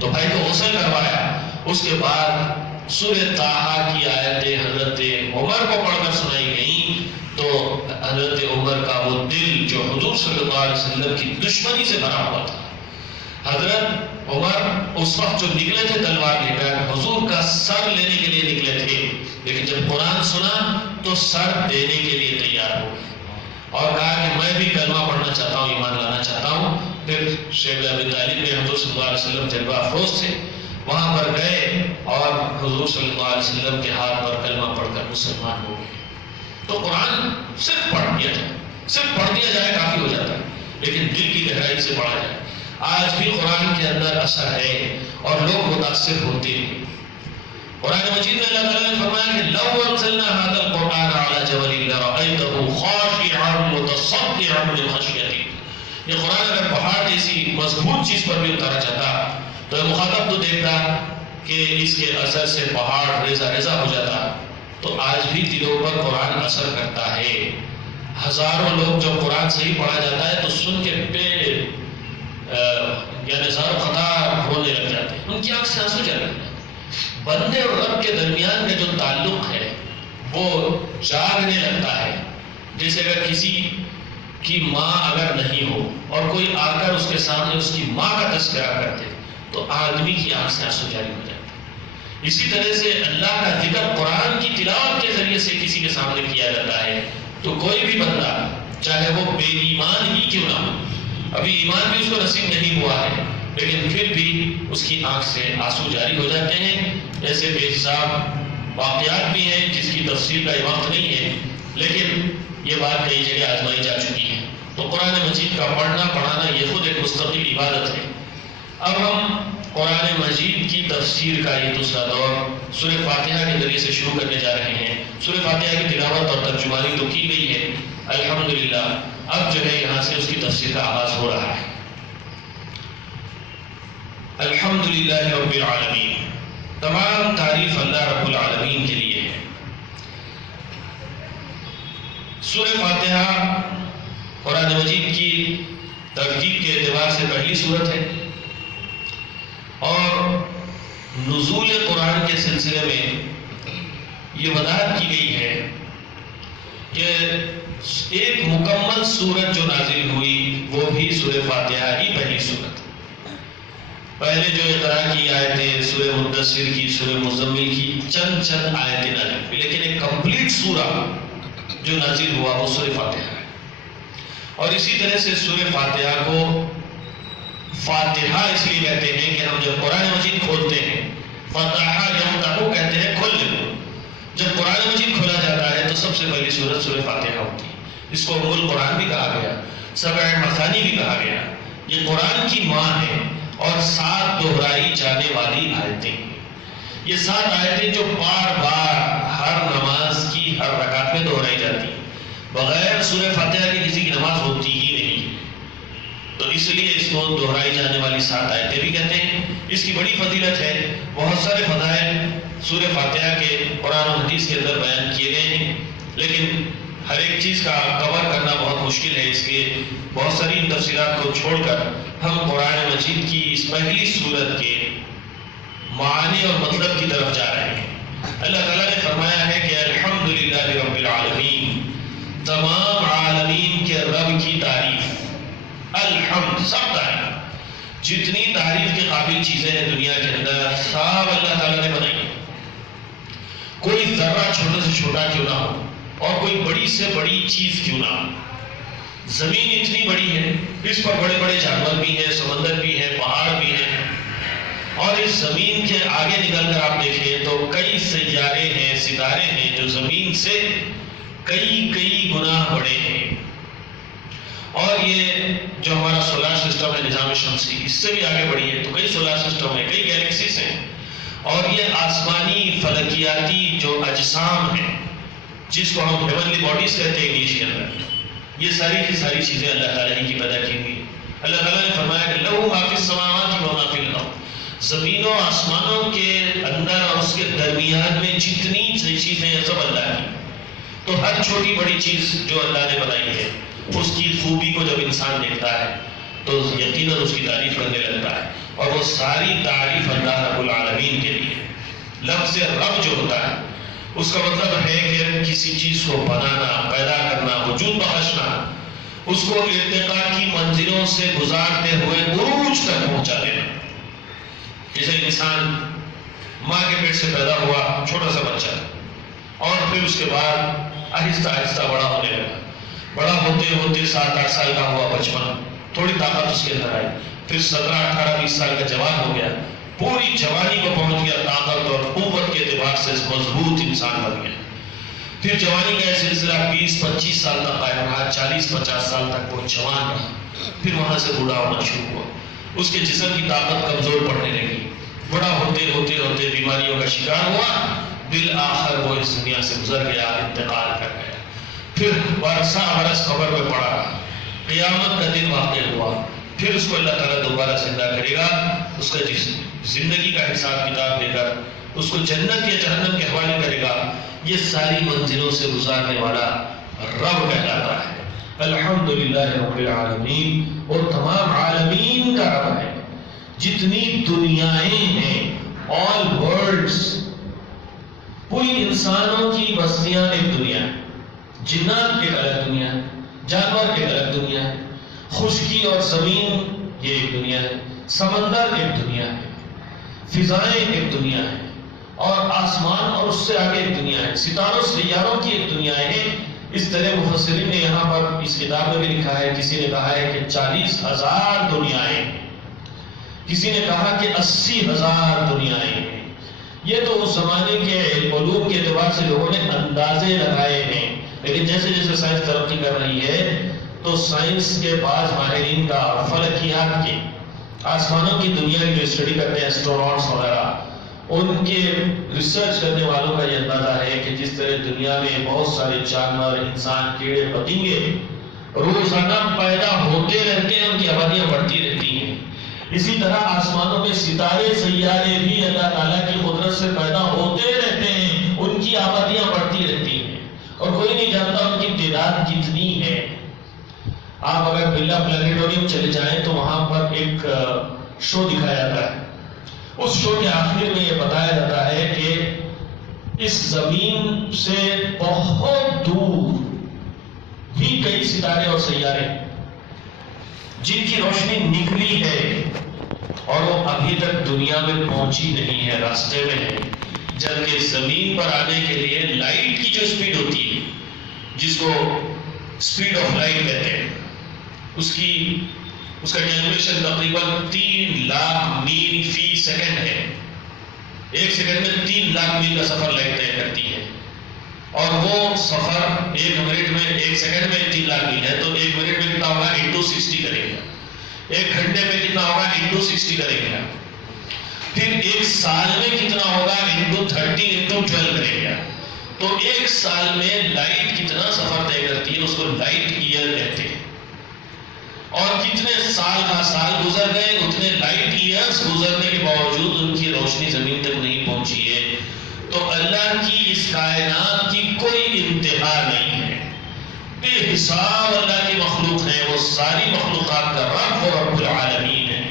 تو بھائی کو غسل کروایا، اس کے بعد سورہ طٰہٰ کی آیتیں حضرت عمر کو پڑھ کر سنائی گئیں، تو حضرت عمر کا وہ دل جو حضور صلی اللہ علیہ وسلم کی دشمنی سے بھرا ہوا تھا، حضرت عمر اس وقت جو نکلے تھے تلوار لے کر حضور کا سر لینے کے لیے نکلے تھے، لیکن جب قرآن سنا تو سر دینے کے لیے تیار ہو گئے اور کہا کہ میں بھی کلمہ پڑھنا چاہتا ہوں، ایمان لانا چاہتا ہوں۔ پھر شیخ ابی طالب نے حضور صلی اللہ علیہ وسلم جلوہ افروز تھے، وہاں پر گئے اور حضور صلی اللہ علیہ وسلم کے ہاتھ پر کلمہ پڑھ کر مسلمان ہو گئے۔ تو قرآن صرف پڑھ دیا جائے، صرف پڑھ دیا جائے کافی ہو جاتا ہے، لیکن دل کی گہرائی سے پڑھا جائے۔ آج بھی قرآن کے اندر اثر ہے اور لوگ متاثر ہوتے ہیں۔ قرآن مجید میں اللہ تعالیٰ نے فرمایا کہ لو انزلنا هذا القرآن على جبل لرأيته خاشعا متصدعا من خشية اللہ، یہ قرآن اگر پہاڑ جیسی مضبوط چیز پر بھی اتارا جاتا تو مخاطب تو دیکھتا کہ اس کے اثر سے پہاڑ ریزہ ریزہ ہو جاتا۔ تو آج بھی دلوں پر قرآن اثر کرتا ہے۔ ہزاروں لوگ جب قرآن صحیح پڑھا جاتا ہے تو سن کے یعنی زار خطا ہونے لگ جاتے ہیں، ان کی آنکھ سے آنسو چل رہے ہیں۔ بندے اور رب کے درمیان میں جو تعلق ہے وہ جاگنے لگتا ہے، جیسے اگر کسی کی ماں اگر نہیں ہو اور کوئی آ کر اس کے سامنے اس کی ماں کا تذکرہ کرتے تو آدمی کی آنکھ سے آنسو جاری ہو جاتے۔ اسی طرح سے اللہ کا ذکر قرآن کی تلاوت کے ذریعے سے کسی کے سامنے کیا جاتا ہے تو کوئی بھی بندہ چاہے وہ بے ایمان ہی کیوں نہ ہو، ابھی ایمان بھی اس کو نصیب نہیں ہوا ہے، لیکن پھر بھی اس کی آنکھ سے آنسو جاری ہو جاتے ہیں۔ ایسے بے حساب واقعات بھی ہیں جس کی تفصیل کا یہ وقت نہیں ہے، لیکن یہ بات کئی جگہ آزمائی جا چکی ہے۔ تو قرآن مجید کا پڑھنا پڑھانا یہ خود ایک مستقل عبادت ہے۔ اب ہم قرآن مجید کی تفسیر کا یہ دوسرا دور سورہ فاتحہ کے ذریعے سے شروع کرنے جا رہے ہیں۔ سورہ فاتحہ کی تلاوت اور ترجمانی تو کی گئی ہے الحمدللہ، اب جو ہے یہاں سے اس کی تفسیر کا آغاز ہو رہا ہے۔ الحمدللہ رب العالمین، تمام تعریف اللہ رب العالمین کے لیے ہے۔ سورہ فاتحہ قرآن مجید کی ترتیب کے اعتبار سے پہلی سورت ہے، اور نزول قرآن کے سلسلے میں یہ وضاحت کی گئی ہے کہ ایک مکمل سورت جو نازل ہوئی وہ بھی سورہ فاتحہ ہی پہلی سورت۔ پہلے جو اقرا کی آیتیں سورہ مدثر کی، سورہ مزمل کی چند آیتیں نازل ہوئی، لیکن ایک کمپلیٹ سورہ جو نازل ہوا وہ سورہ فاتحہ ہے۔ اور اسی طرح سے سورہ فاتحہ کو فاتحہ اس لیے کہتے ہیں کہ ہم جب قرآن مجید کھولتے ہیں، فتحہ یفتح کہتے ہیں کھول دو، جب قرآن مجید کھولا جاتا ہے تو سب سے پہلی سورت سورہ فاتحہ ہوتی ہے۔ اس کو ام القرآن بھی کہا گیا، سبع مثانی بھی کہا گیا۔ یہ قرآن کی ماں ہے اور 7 دہرائی جانے والی آیتیں، یہ 7 آیتیں جو بار بار ہر نماز کی ہر رکعت میں دہرائی جاتی ہیں، بغیر سورہ فاتحہ کی کسی کی نماز ہوتی ہی نہیں، تو اس لیے اس کو دہرائی جانے والی 7 آیتیں بھی کہتے ہیں۔ اس کی بڑی فضیلت ہے، بہت سارے فضائل سورہ فاتحہ کے قرآن و حدیث کے اندر بیان کیے گئے ہیں، لیکن ہر ایک چیز کا کور کرنا بہت مشکل ہے، اس کے بہت ساری تفصیلات کو چھوڑ کر ہم قرآن مجید کی اس پہلی سورت کے معانی اور مطلب کی طرف جا رہے ہیں۔ اللہ تعالیٰ نے فرمایا ہے کہ الحمدللہ رب العالمین، تمام عالمین کے رب کی تعریف، الحمد سب تعریف، جتنی تعریف کے قابل چیزیں ہیں دنیا کے اندر سب اللہ تعالیٰ نے بنائی ہیں، کوئی ذرہ چھوٹے سے چھوٹا کیوں نہ ہو اور کوئی بڑی سے بڑی چیز کیوں نہ ہو۔ زمین اتنی بڑی ہے، اس پر بڑے بڑے جانور بھی ہیں، سمندر بھی ہے، پہاڑ بھی ہیں، اور اس زمین کے آگے نکل کر آپ دیکھیں تو کئی سیارے ہیں، ستارے ہیں جو زمین سے کئی گنا بڑے ہیں. اور یہ جو ہمارا سولار سسٹم ہے نظام شمسی، اس سے بھی آگے بڑھی ہے. تو کئی سولار سسٹم ہیں، کئی گیلیکسیز ہیں. اور یہ آسمانی فلکیاتی جو اجسام ہیں جس کو ہم ہیونلی باڈیز کہتے ہیں انگلش کے اندر، یہ ساری کی ساری چیزیں اللہ تعالیٰ ہی کی پیدا کی ہوئی. اللہ تعالیٰ نے فرمایا کہ لَهُ مَا فِي السَّمَاوَاتِ وَمَا فِي الْأَرْضِ، زمینوں آسمانوں کے اندر اور اس کے درمیان میں جتنی چیزیں ہیں سب اللہ کی. تو ہر چھوٹی بڑی چیز جو اللہ نے بنائی ہے اس کی خوبی کو جب انسان دیکھتا ہے تو یقیناً اس کی تعریف کرنے لگتا ہے. اور وہ ساری تعریف اللہ رب العالمین کے لیے. لفظ رب جو ہوتا ہے اس کا مطلب ہے کہ کسی چیز کو بنانا، پیدا کرنا، وجود بخشنا، اس کو ارتقاء کی منزلوں سے گزارتے ہوئے عروج تک پہنچا دینا. جیسے انسان ماں کے پیٹ سے پیدا ہوا چھوٹا سا بچہ، اور پھر اس کے بعد آہستہ آہستہ بڑا ہونے لگا. بڑا ہوتے ہوتے 7-8 سال کا ہوا بچپن، تھوڑی طاقت اس کے اندر آئی. پھر 17, 18, 20 سال کا جوان ہو گیا، پوری جوانی کو پہنچ گیا، طاقت اور قوت کے اعتبار سے مضبوط انسان بن گیا. پھر جوانی کا سلسلہ 20-25 سال تک قائم رہا، 40-50 سال تک وہ جوان رہا. پھر وہاں سے بوڑھا ہونا شروع ہوا، اس کے جسم کی طاقت کمزور پڑنے لگی. بڑا ہوتے ہوتے بیماریوں کا شکار ہوا، بالآخر وہ اس دنیا سے گزر گیا، انتقال کر گیا. پھر برس قبر میں پڑا رہا. قیامت کا دن واقع ہوا، پھر اس کو اللہ تعالیٰ دوبارہ زندہ کرے گا. اس کا زندگی کا حساب کتاب دے کر اس کو جنت یا جہنم کے حوالے کرے گا. یہ ساری منزلوں سے گزارنے والا رب کہلاتا ہے. الحمدللہ رب العالمین، اور تمام عالمین کا رب ہے. جتنی دنیایں ہیں، all worlds، پوری انسانوں کی بستیاں ایک دنیا ہے، جنات ایک الگ دنیا ہے، جانور ایک الگ دنیا ہے، خشکی اور زمین یہ ایک دنیا ہے، سمندر ایک دنیا ہے، فضائیں ایک دنیا ہے، اور آسمان اور اس سے آگے ایک دنیا ہے، ستاروں سیاروں کی ایک دنیا ہے. اس طرح مفسرین نے یہاں پر اس کتاب میں بھی لکھا ہے، کسی نے کہا ہے کہ 40,000 دنیایں، کسی نے کہا کہ 80,000 دنیایں. یہ تو اس زمانے کے علوم کے اعتبار سے لوگوں نے اندازے لگائے ہیں. لیکن جیسے جیسے سائنس ترقی کر رہی ہے تو سائنس کے بعض ماہرین کا، فلکیات کے، آسمانوں کی دنیا کی جو اسٹڈی کرتے ہیں ایسٹروناٹس وغیرہ، ان کے ریسرچ کرنے والوں کا یہ اندازہ ہے کہ جس طرح دنیا میں بہت سارے جانور، انسان، کیڑے پتنگے روزانہ پیدا ہوتے رہتے ہیں، ان کی آبادیاں بڑھتی رہتی ہیں، اسی طرح آسمانوں میں ستارے سیارے بھی اللہ تعالیٰ کی قدرت سے پیدا ہوتے رہتے ہیں، ان کی آبادیاں بڑھتی رہتی ہیں، اور کوئی نہیں جانتا ان کی تعداد کتنی ہے. آپ اگر برلا پلانیٹوریم چلے جائیں تو وہاں پر ایک شو دکھایا جاتا ہے. اس شو کے آخر میں یہ بتایا جاتا ہے کہ اس زمین سے بہت دور بھی کئی ستارے اور سیارے جن کی روشنی نکلی ہے اور وہ ابھی تک دنیا میں پہنچی نہیں ہے، راستے میں ہے. جبکہ زمین پر آنے کے لیے لائٹ کی جو سپیڈ ہوتی ہے، جس کو سپیڈ آف لائٹ کہتے ہیں، اس کا کیلکولیشن تقریباً 3 لاکھ میل فی سیکنڈ ہے. ایک سیکنڈ میں 3 لاکھ میل کا سفر لائٹ طے کرتی ہے، اور وہ سفر 1 منٹ میں، 1 سیکنڈ میں 3 لاکھ میل ہے، تو 1 منٹ میں کتنا ہوگا؟ انٹو 60 کرے گا. 1 گھنٹے میں کتنا ہوگا؟ انٹو 60 کرے گا. پھر 1 سال میں کتنا ہوگا؟ انٹو 30 انٹو 12 کرے گا. تو 1 سال میں لائٹ کتنا سفر طے کرتی ہے، اس کو لائٹ ایئر کہتے ہیں. اور کتنے سال کا سال گزر گئے، اتنے لائٹ ایئرز گزرنے کے باوجود ان کی روشنی زمین تک نہیں پہنچی ہے. تو اللہ کی اس کائنات کی کوئی انتہا نہیں ہے، بے حساب اللہ کی مخلوق ہے. وہ ساری مخلوقات کا رب و رب العالمین ہے.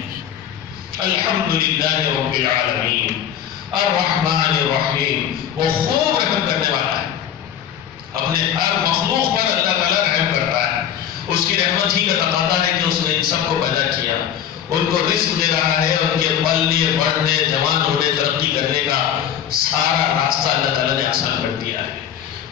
الحمدللہ رب العالمین الرحمن الرحیم. وہ خوب رحم کرنے والا ہے، اپنے ہر مخلوق پر اللہ تعالیٰ رحم کرتا ہے. اس کی رحمت ہی کا تقاضا ہے کہ اس نے ان سب کو پیدا کیا، ان کو رزق دے رہا ہے، ان کے پلنے بڑھنے، جوان ہونے، ترقی کرنے کا سارا راستہ اللہ تعالیٰ نے آسان کر دیا ہے.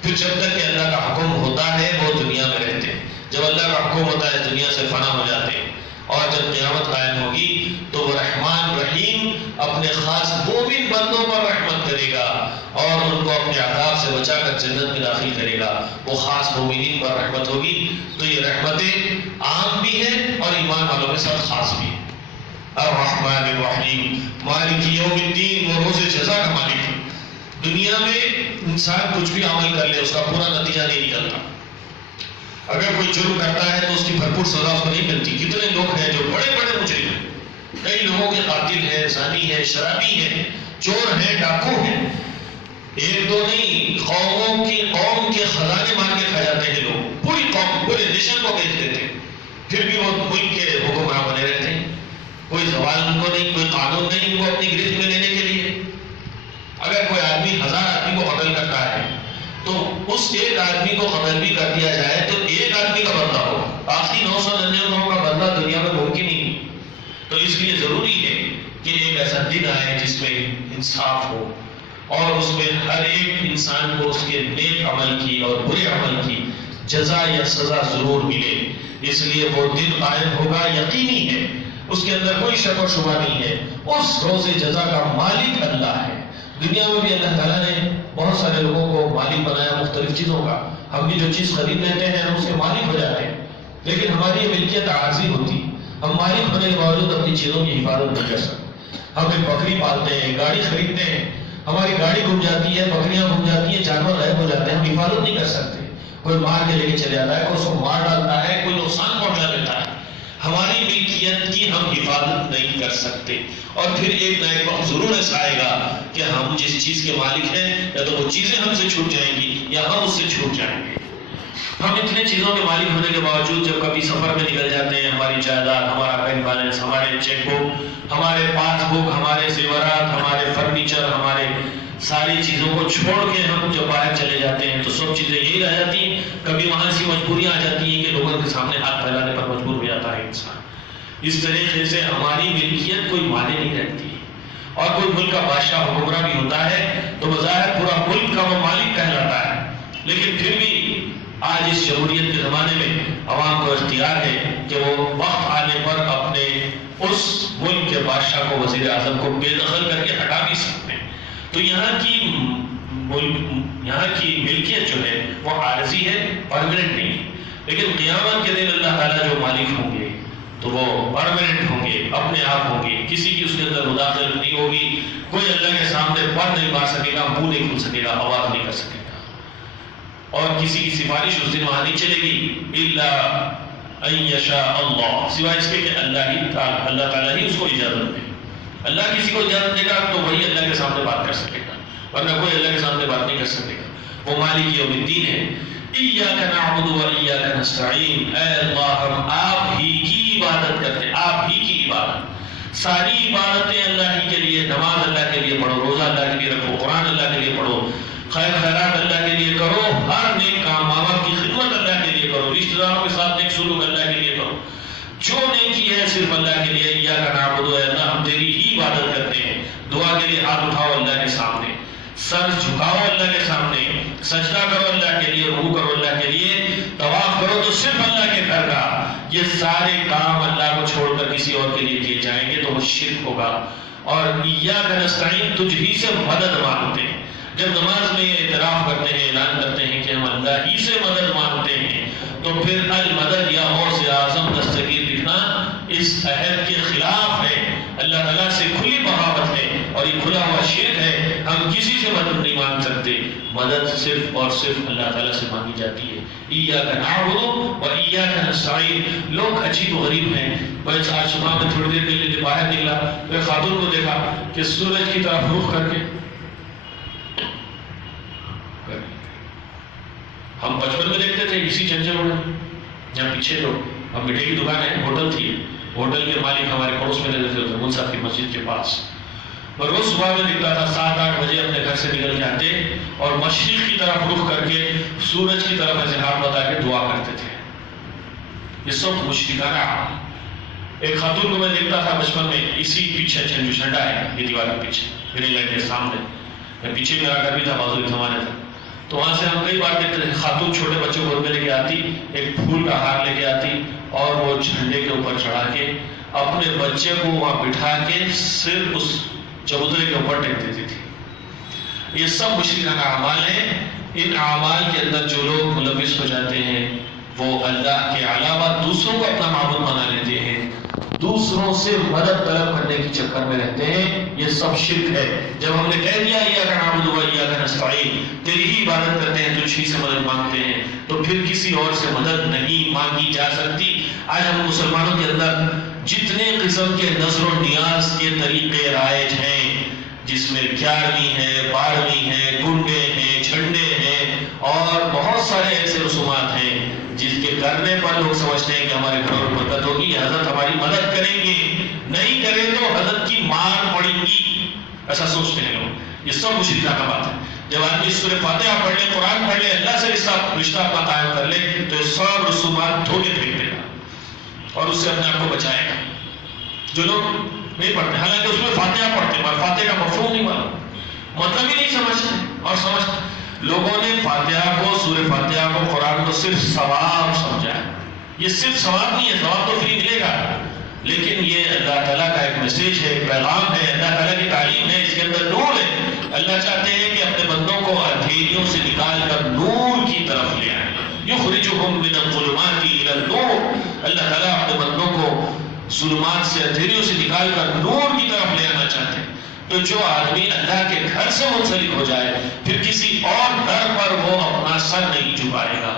پھر جب تک کہ اللہ کا حکم ہوتا ہے وہ دنیا میں رہتے ہیں، جب اللہ کا حکم ہوتا ہے دنیا سے فنا ہو جاتے ہیں. اور جب قیامت قائم ہوگی تو وہ رحمان رحیم اپنے خاص مومن بندوں پر رحمت کرے گا اور ان کو اپنے عذاب سے بچا کر جنت میں داخل کرے گا. وہ خاص مومنین پر رحمت ہوگی. تو یہ رحمتیں عام بھی ہیں اور ایمان والوں کے ساتھ خاص بھی ہیں. الرحمن الرحیم مالک یوم الدین، وہ روز جزا کا مالک ہے. دنیا میں انسان کچھ بھی عمل کر لے اس کا پورا نتیجہ نہیں نکلتا. اگر کوئی جرم کرتا ہے تو اس کی بھرپور سزا اس کو نہیں ملتی. کتنے لوگ ہیں جو بڑے بڑے مجرم ہیں، کئی لوگوں کے قاتل ہیں، زانی ہیں، شرابی ہیں، چور ہیں، ڈاکو ہیں. ایک دو نہیں، قوم کے خزانے مار کے کھا جاتے ہیں لوگ. پوری قوم، پورے نیشن کو بیچ دیتے ہیں، پھر بھی وہ ملک کے حکمراں بنے رہتے ہیں. کوئی زوال ان کو نہیں، کوئی قانون نہیں ان کو اپنی گرفت میں لینے کے لیے. اگر کوئی آدمی 1000 آدمی کو قتل کرتا ہے تو اس ایک آدمی کو قتل بھی کر دیا جائے تو ایک آدمی کا بدلہ ہو. باقی 999 کا بدلہ دنیا میں ممکن ہی نہیں. تو اس لیے ضروری ہے کہ ایک ایسا دن آئے جس میں انصاف ہو اور اس میں ہر ایک انسان کو اس کے نیک عمل کی اور برے عمل کی جزا یا سزا ضرور ملے. اس لیے وہ دن قائم ہوگا، یقینی ہے، اس کے اندر کوئی شک و شبہ نہیں ہے. اس روز جزا کا مالک اللہ ہے. دنیا میں بھی اللہ تعالیٰ نے بہت سارے لوگوں کو مالک بنایا مختلف چیزوں کا. ہم بھی جو چیز خرید لیتے ہیں ہم اس کے مالک ہو جاتے ہیں، لیکن ہماری یہ ملکیت عارضی ہوتی. ہم مالک ہونے کے باوجود اپنی چیزوں کی حفاظت نہیں کر سکتے. ہم ایک بکری پالتے ہیں، گاڑی خریدتے ہیں، ہماری گاڑی گم جاتی ہے، بکریاں گم جاتی ہیں، جانور غائب ہو جاتے ہیں، ہم حفاظت نہیں کر سکتے. کوئی مار کے لے کے چلے جاتا ہے، کوئی اس کو مار ڈالتا ہے، کوئی نقصان پہنچا دیتا ہے. ہماری ملکیت کی ہم حفاظت نہیں کر سکتے. اور پھر ایک نہ ایک وقت ضرور ایسا آئے گا کہ ہم جس چیز کے مالک ہیں یا تو وہ چیزیں ہم سے چھوٹ جائیں گی یا ہم اس سے چھوٹ جائیں گے. ہم اتنے چیزوں کے مالک ہونے کے باوجود جب کبھی سفر میں نکل جاتے ہیں، ہماری جائیداد، ہمارا بینک بیلنس، ہمارے چیک بک، ہمارے پاس بک، ہمارے زیورات، ہمارے فرنیچر، ہمارے ساری چیزوں کو چھوڑ کے ہم جب باہر چلے جاتے ہیں تو سب چیزیں یہی رہ جاتی ہیں. کبھی وہاں سے مجبوریاں آ جاتی ہیں کہ لوگوں کے سامنے ہاتھ پھیلانے پر مجبور ہو جاتا ہے انسان. اس طریقے سے ہماری ملکیت کوئی مانے نہیں رہتی. اور کوئی ملک کا بادشاہ حکمراں بھی ہوتا ہے تو بظاہر پورا ملک کا وہ مالک کہلاتا ہے، لیکن پھر بھی آج اس جمہوریت کے زمانے میں عوام کو اختیار ہے کہ وہ وقت آنے پر اپنے اس ملک کے بادشاہ کو، وزیر اعظم کو بے دخل کر کے ہٹا بھی سکتے ہیں. تو یہاں کی ملکیت جو ہے وہ عارضی ہے، پرماننٹ نہیں ہے. لیکن قیامت کے دن اللہ تعالیٰ جو مالک ہوں گے تو وہ پرماننٹ ہوں گے، اپنے آپ ہوں گے، کسی کی اس کے اندر مداخلت نہیں ہوگی. کوئی اللہ کے سامنے پر نہیں مار سکے گا، منہ نہیں کھل سکے گا، آواز نہیں کر سکے گا، اور کسی کی سفارش اس دن وہاں نہیں چلے گی. الا ان یشاء اللہ، سوائے اس کے کہ اللہ تعالیٰ ہی اس کو اجازت دے. اللہ کسی کو اجازت دے گا تو وہی اللہ کے سامنے بات کر سکے گا، ورنہ کوئی اللہ کے سامنے بات نہیں کر سکے گا. وہ مالک یوم الدین ہے. ایاک نعبد و ایاک نستعین، اے اللہ ہم آپ ہی کی عبادت کرتے ہیں، آپ ہی کی عبادت. ساری عبادتیں اللہ ہی کے لیے. نماز اللہ کے لیے پڑھو، روزہ اللہ کے لیے رکھو، قرآن اللہ کے لیے پڑھو، خیر خیرات اللہ کے لیے کرو، ہر نیک کام، ماں باپ کی خدمت اللہ کے لیے کرو، رشتہ داروں کے ساتھ نیک سلوک اللہ کے لیے کرو. جو نیکی ہے صرف اللہ کے لیے. ایاک نعبد، اے اللہ ہم تیری ہی عبادت کرتے ہیں. دعا کے لیے ہاتھ اٹھاؤ اللہ کے سامنے، سر جھکاؤ اللہ کے سامنے، سجدہ کرو اللہ کے لیے، رکوع کرو اللہ کے لیے، طواف کرو تو صرف اللہ کے گھر کا. یہ سارے کام اللہ کو چھوڑ کر کسی اور کے لیے کیے جائیں گے تو وہ شرک ہوگا. اور ایاک نستعین، تجھ ہی سے مدد مانگتے ہیں. جب نماز میں یہ اعتراف کرتے ہیں، اعلان کرتے ہیں کہ ہم اللہ ہی سے مدد مانگتے ہیں، تو پھر المدد یا غوث اعظم دستگیر لکھنا اس عہد کے خلاف ہے. اللہ تعالیٰ سے کھلی بغاوت ہے اور یہ کھلا ہوا شرک ہے. ہم کسی سے مدد نہیں مانگ سکتے، مدد صرف اور صرف اللہ تعالیٰ سے مانگی جاتی ہے. ایاک نعبد و ایاک نستعین. لوگ عجیب و غریب ہیں. میں آج صبح میں تھوڑی دیر کے لیے باہر نکلا تو ایک خاتون کو دیکھا کہ سورج کی طرف رخ کر کے، ہم بچپن میں دیکھتے تھے اسی چنچل روڈ میں جہاں پیچھے جو اب مٹھائی کی دکان ہے، ہوٹل تھی، ہوٹل کے مالک ہمارے پڑوس میں رہتے تھے مول صاحب کی مسجد کے پاس. اور روز صبح میں نکلا تھا 7-8 بجے اپنے گھر سے نکل کے آتے اور مشرق کی طرف رخ کر کے سورج کی طرف ایسے ہاتھ بتا کے دعا کرتے تھے. یہ سب مشرکانہ عمل. ایک خاتون کو میں دیکھتا تھا بچپن میں اسی پیچھے جو جھنڈا ہے یہ دیوار کے پیچھے گرین لائٹ کے سامنے، میں پیچھے میرا گھر بھی تھا، بازو کے زمانے تھا، تو وہاں سے ہم کئی بار دیکھتے تھے خاتون چھوٹے بچوں کو گود میں لے کے آتی، ایک پھول کا ہار لے کے آتی اور وہ جھنڈے کے اوپر چڑھا کے اپنے بچے کو وہاں بٹھا کے صرف اس چبوترے کے اوپر ٹیک دیتی تھی۔ یہ سب مشرکہ کا اعمال ہیں۔ ان اعمال کے اندر جو لوگ ملوث ہو جاتے ہیں وہ اللہ کے علاوہ دوسروں کو اپنا معبود بنا لیتے ہیں، دوسروں سے مدد طلب کرنے کے چکر میں رہتے ہیں، یہ سب شرک ہے۔ جب ہم نے کہہ دیا ایاک نعبد و ایاک نستعین، تیری ہی عبادت کرتے ہیں، تجھ ہی سے مدد مانگتے ہیں، تو پھر کسی اور سے مدد نہیں مانگی جا سکتی۔ آج ہم مسلمانوں کے اندر جتنے قسم کے نظر و نیاز کے طریقے رائج ہیں، جس میں 11ویں ہے، 12ویں ہے، کنڈے ہیں، جھنڈے ہیں اور بہت سارے ایسے رسومات ہیں جس کے کرنے پر لوگ سمجھتے ہیں کہ ہمارے گھروں میں برکت ہوگی، حضرت ہماری مدد کریں گے، نہیں کریں تو حضرت کی مار پڑے گی، ایسا سوچتے ہیں لوگ۔ یہ سب مشرکہ کا بات ہے۔ جب آدمی سورہ فاتحہ پڑھ لے، قرآن پڑھ لے، اللہ سے رشتہ اپنا قائم کر لے تو یہ سب رسومات دھو کے پھینک دے گا اور اس سے اپنے آپ کو بچائے گا۔ جو لوگ نہیں پڑھتے، حالانکہ اس میں فاتحہ پڑھتے ہیں، فاتحہ کا مفہوم نہیں معلوم، مطلب ہی نہیں سمجھتے، اور سمجھتے لوگوں نے فاتحہ کو، سورہ فاتحہ کو، قرآن کو صرف ثواب سمجھا ہے۔ یہ صرف ثواب نہیں ہے، ثواب تو فری ملے گا، لیکن یہ اللہ تعالیٰ کا ایک میسیج ہے، ایک پیغام ہے، اللہ تعالیٰ کی تعلیم ہے، اس کے اندر نور ہے۔ اللہ چاہتے ہیں کہ اپنے بندوں کو اندھیریوں سے نکال کر نور کی طرف لے آئیں۔ یخرجہم من الظلمات الی النور، اللہ تعالیٰ اپنے بندوں کو ظلمات سے، اندھیریوں سے نکال کر نور کی طرف لے آنا چاہتے ہیں۔ تو جو آدمی اللہ کے گھر سے منسلک ہو جائے پھر کسی اور در پر وہ اپنا سر نہیں جھکائے گا۔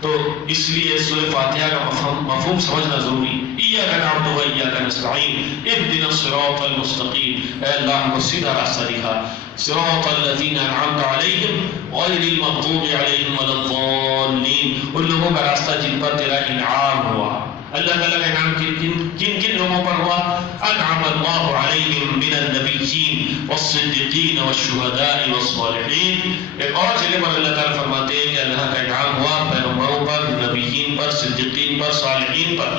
تو اس لیے سورہ فاتحہ کا مفہوم سمجھنا ضروری۔ ایاک نعبد و ایاک نستعین اہدنا الصراط المستقیم، اے اللہ ہم کو سیدھا راستہ دکھا، صراط الذین انعمت علیہم غیر المغضوب علیہم ولا الضالین، ان لوگوں کا راستہ جن پر تیرا انعام ہوا۔ اللہ تعالیٰ کا انعام کن کن لوگوں پر ہوا؟ انعم اللہ علیہم من النبیین والصدیقین والشہداء والصالحین۔ ایک اور جگہ پر اللہ تعالیٰ فرماتے ہیں کہ اللہ کا انعام ہوا پیغمبروں پر، نبیین پر، صدیقین پر، صالحین پر۔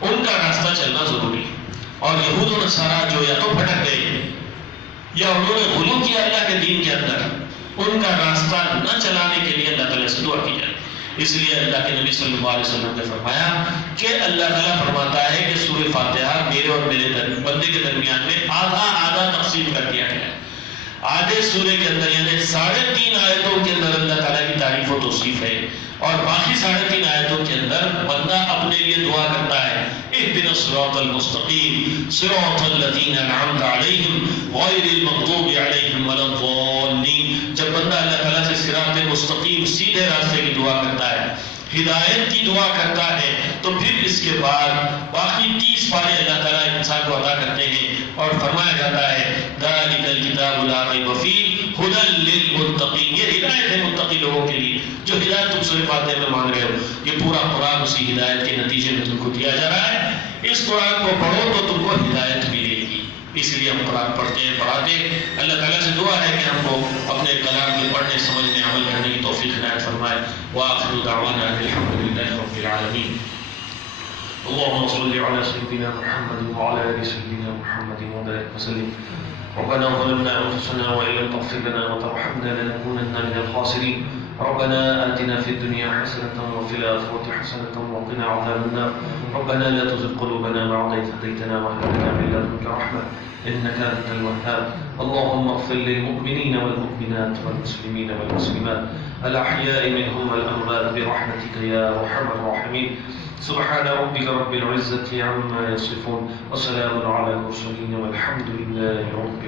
ان کا راستہ چلنا ضروری، اور یہود و نصارہ جو یا تو پھٹک گئے یا انہوں نے غلو کیا اللہ کے دین کے اندر، ان کا راستہ نہ چلانے کے لیے اللہ تعالیٰ سے دعا کی جائے۔ اس لیے اللہ کے نبی صلی اللہ علیہ وسلم نے فرمایا کہ اللہ تعالیٰ فرماتا ہے کہ سورہ فاتحہ میرے اور میرے بندے کے درمیان میں آدھا آدھا تقسیم کر دیا گیا ہے۔ آدھے سورے کے اندر یعنی 3.5 آیتوں کے اندر اللہ تعالیٰ کی تعریف و توصیف ہے، اور باقی 3.5 آیتوں کے اندر بندہ اپنے لیے دعا کرتا ہے، اہدنا الصراط المستقیم صراط الذین انعمت علیہم غیر المغضوب علیہم ولا الضالین۔ جب بندہ اللہ تعالیٰ سے صراط مستقیم، سیدھے راستے کی دعا کرتا ہے، ہدایت کی دعا کرتا ہے، تو پھر اس کے بعد باقی 30 پارے اللہ تعالیٰ انسان کو عطا کرتے ہیں، اور فرمایا جاتا ہے ذالک الکتاب لا ریب فیہ ھدی للمتقین۔ یہ ہدایت ہے متقی لوگوں کے لیے۔ جو ہدایت تم سورہ فاتحہ میں مانگ رہے ہو، یہ پورا قرآن اسی ہدایت کے نتیجے میں تم کو دیا جا رہا ہے۔ اس قرآن کو پڑھو تو تم کو ہدایت ملے گی، اس لیے ہم قرآن پڑھتے ہیں، پڑھاتے ہیں۔ اللہ تعالیٰ سے دعا ہے کہ ہم کو اپنے کلام کے پڑھنے، سمجھنے، عمل کرنے کی توفیق عنایت فرمائے۔ وآخر دعوانا الحمد للہ رب العالمین۔ اللهم صل على سيدنا محمد وعلى آل سيدنا محمد وبارك وسلم۔ ربنا ظلمنا أنفسنا وإن لم تغفر لنا وترحمنا لنكونن من الخاسرين۔ ربنا آتنا في الدنيا حسنة وفي الآخرة حسنة وقنا عذاب النار۔ ربنا لا تزغ قلوبنا بعد إذ هديتنا وهب لنا من لدنك رحمة إنك أنت الوهاب۔ اللهم اغفر للمؤمنين والمؤمنات والمسلمين والمسلمات الأحياء منهم والأموات برحمتك يا أرحم الراحمين۔ سبحان ربك رب العزة عما يصفون وسلام على المرسلين والحمد لله رب العالمين۔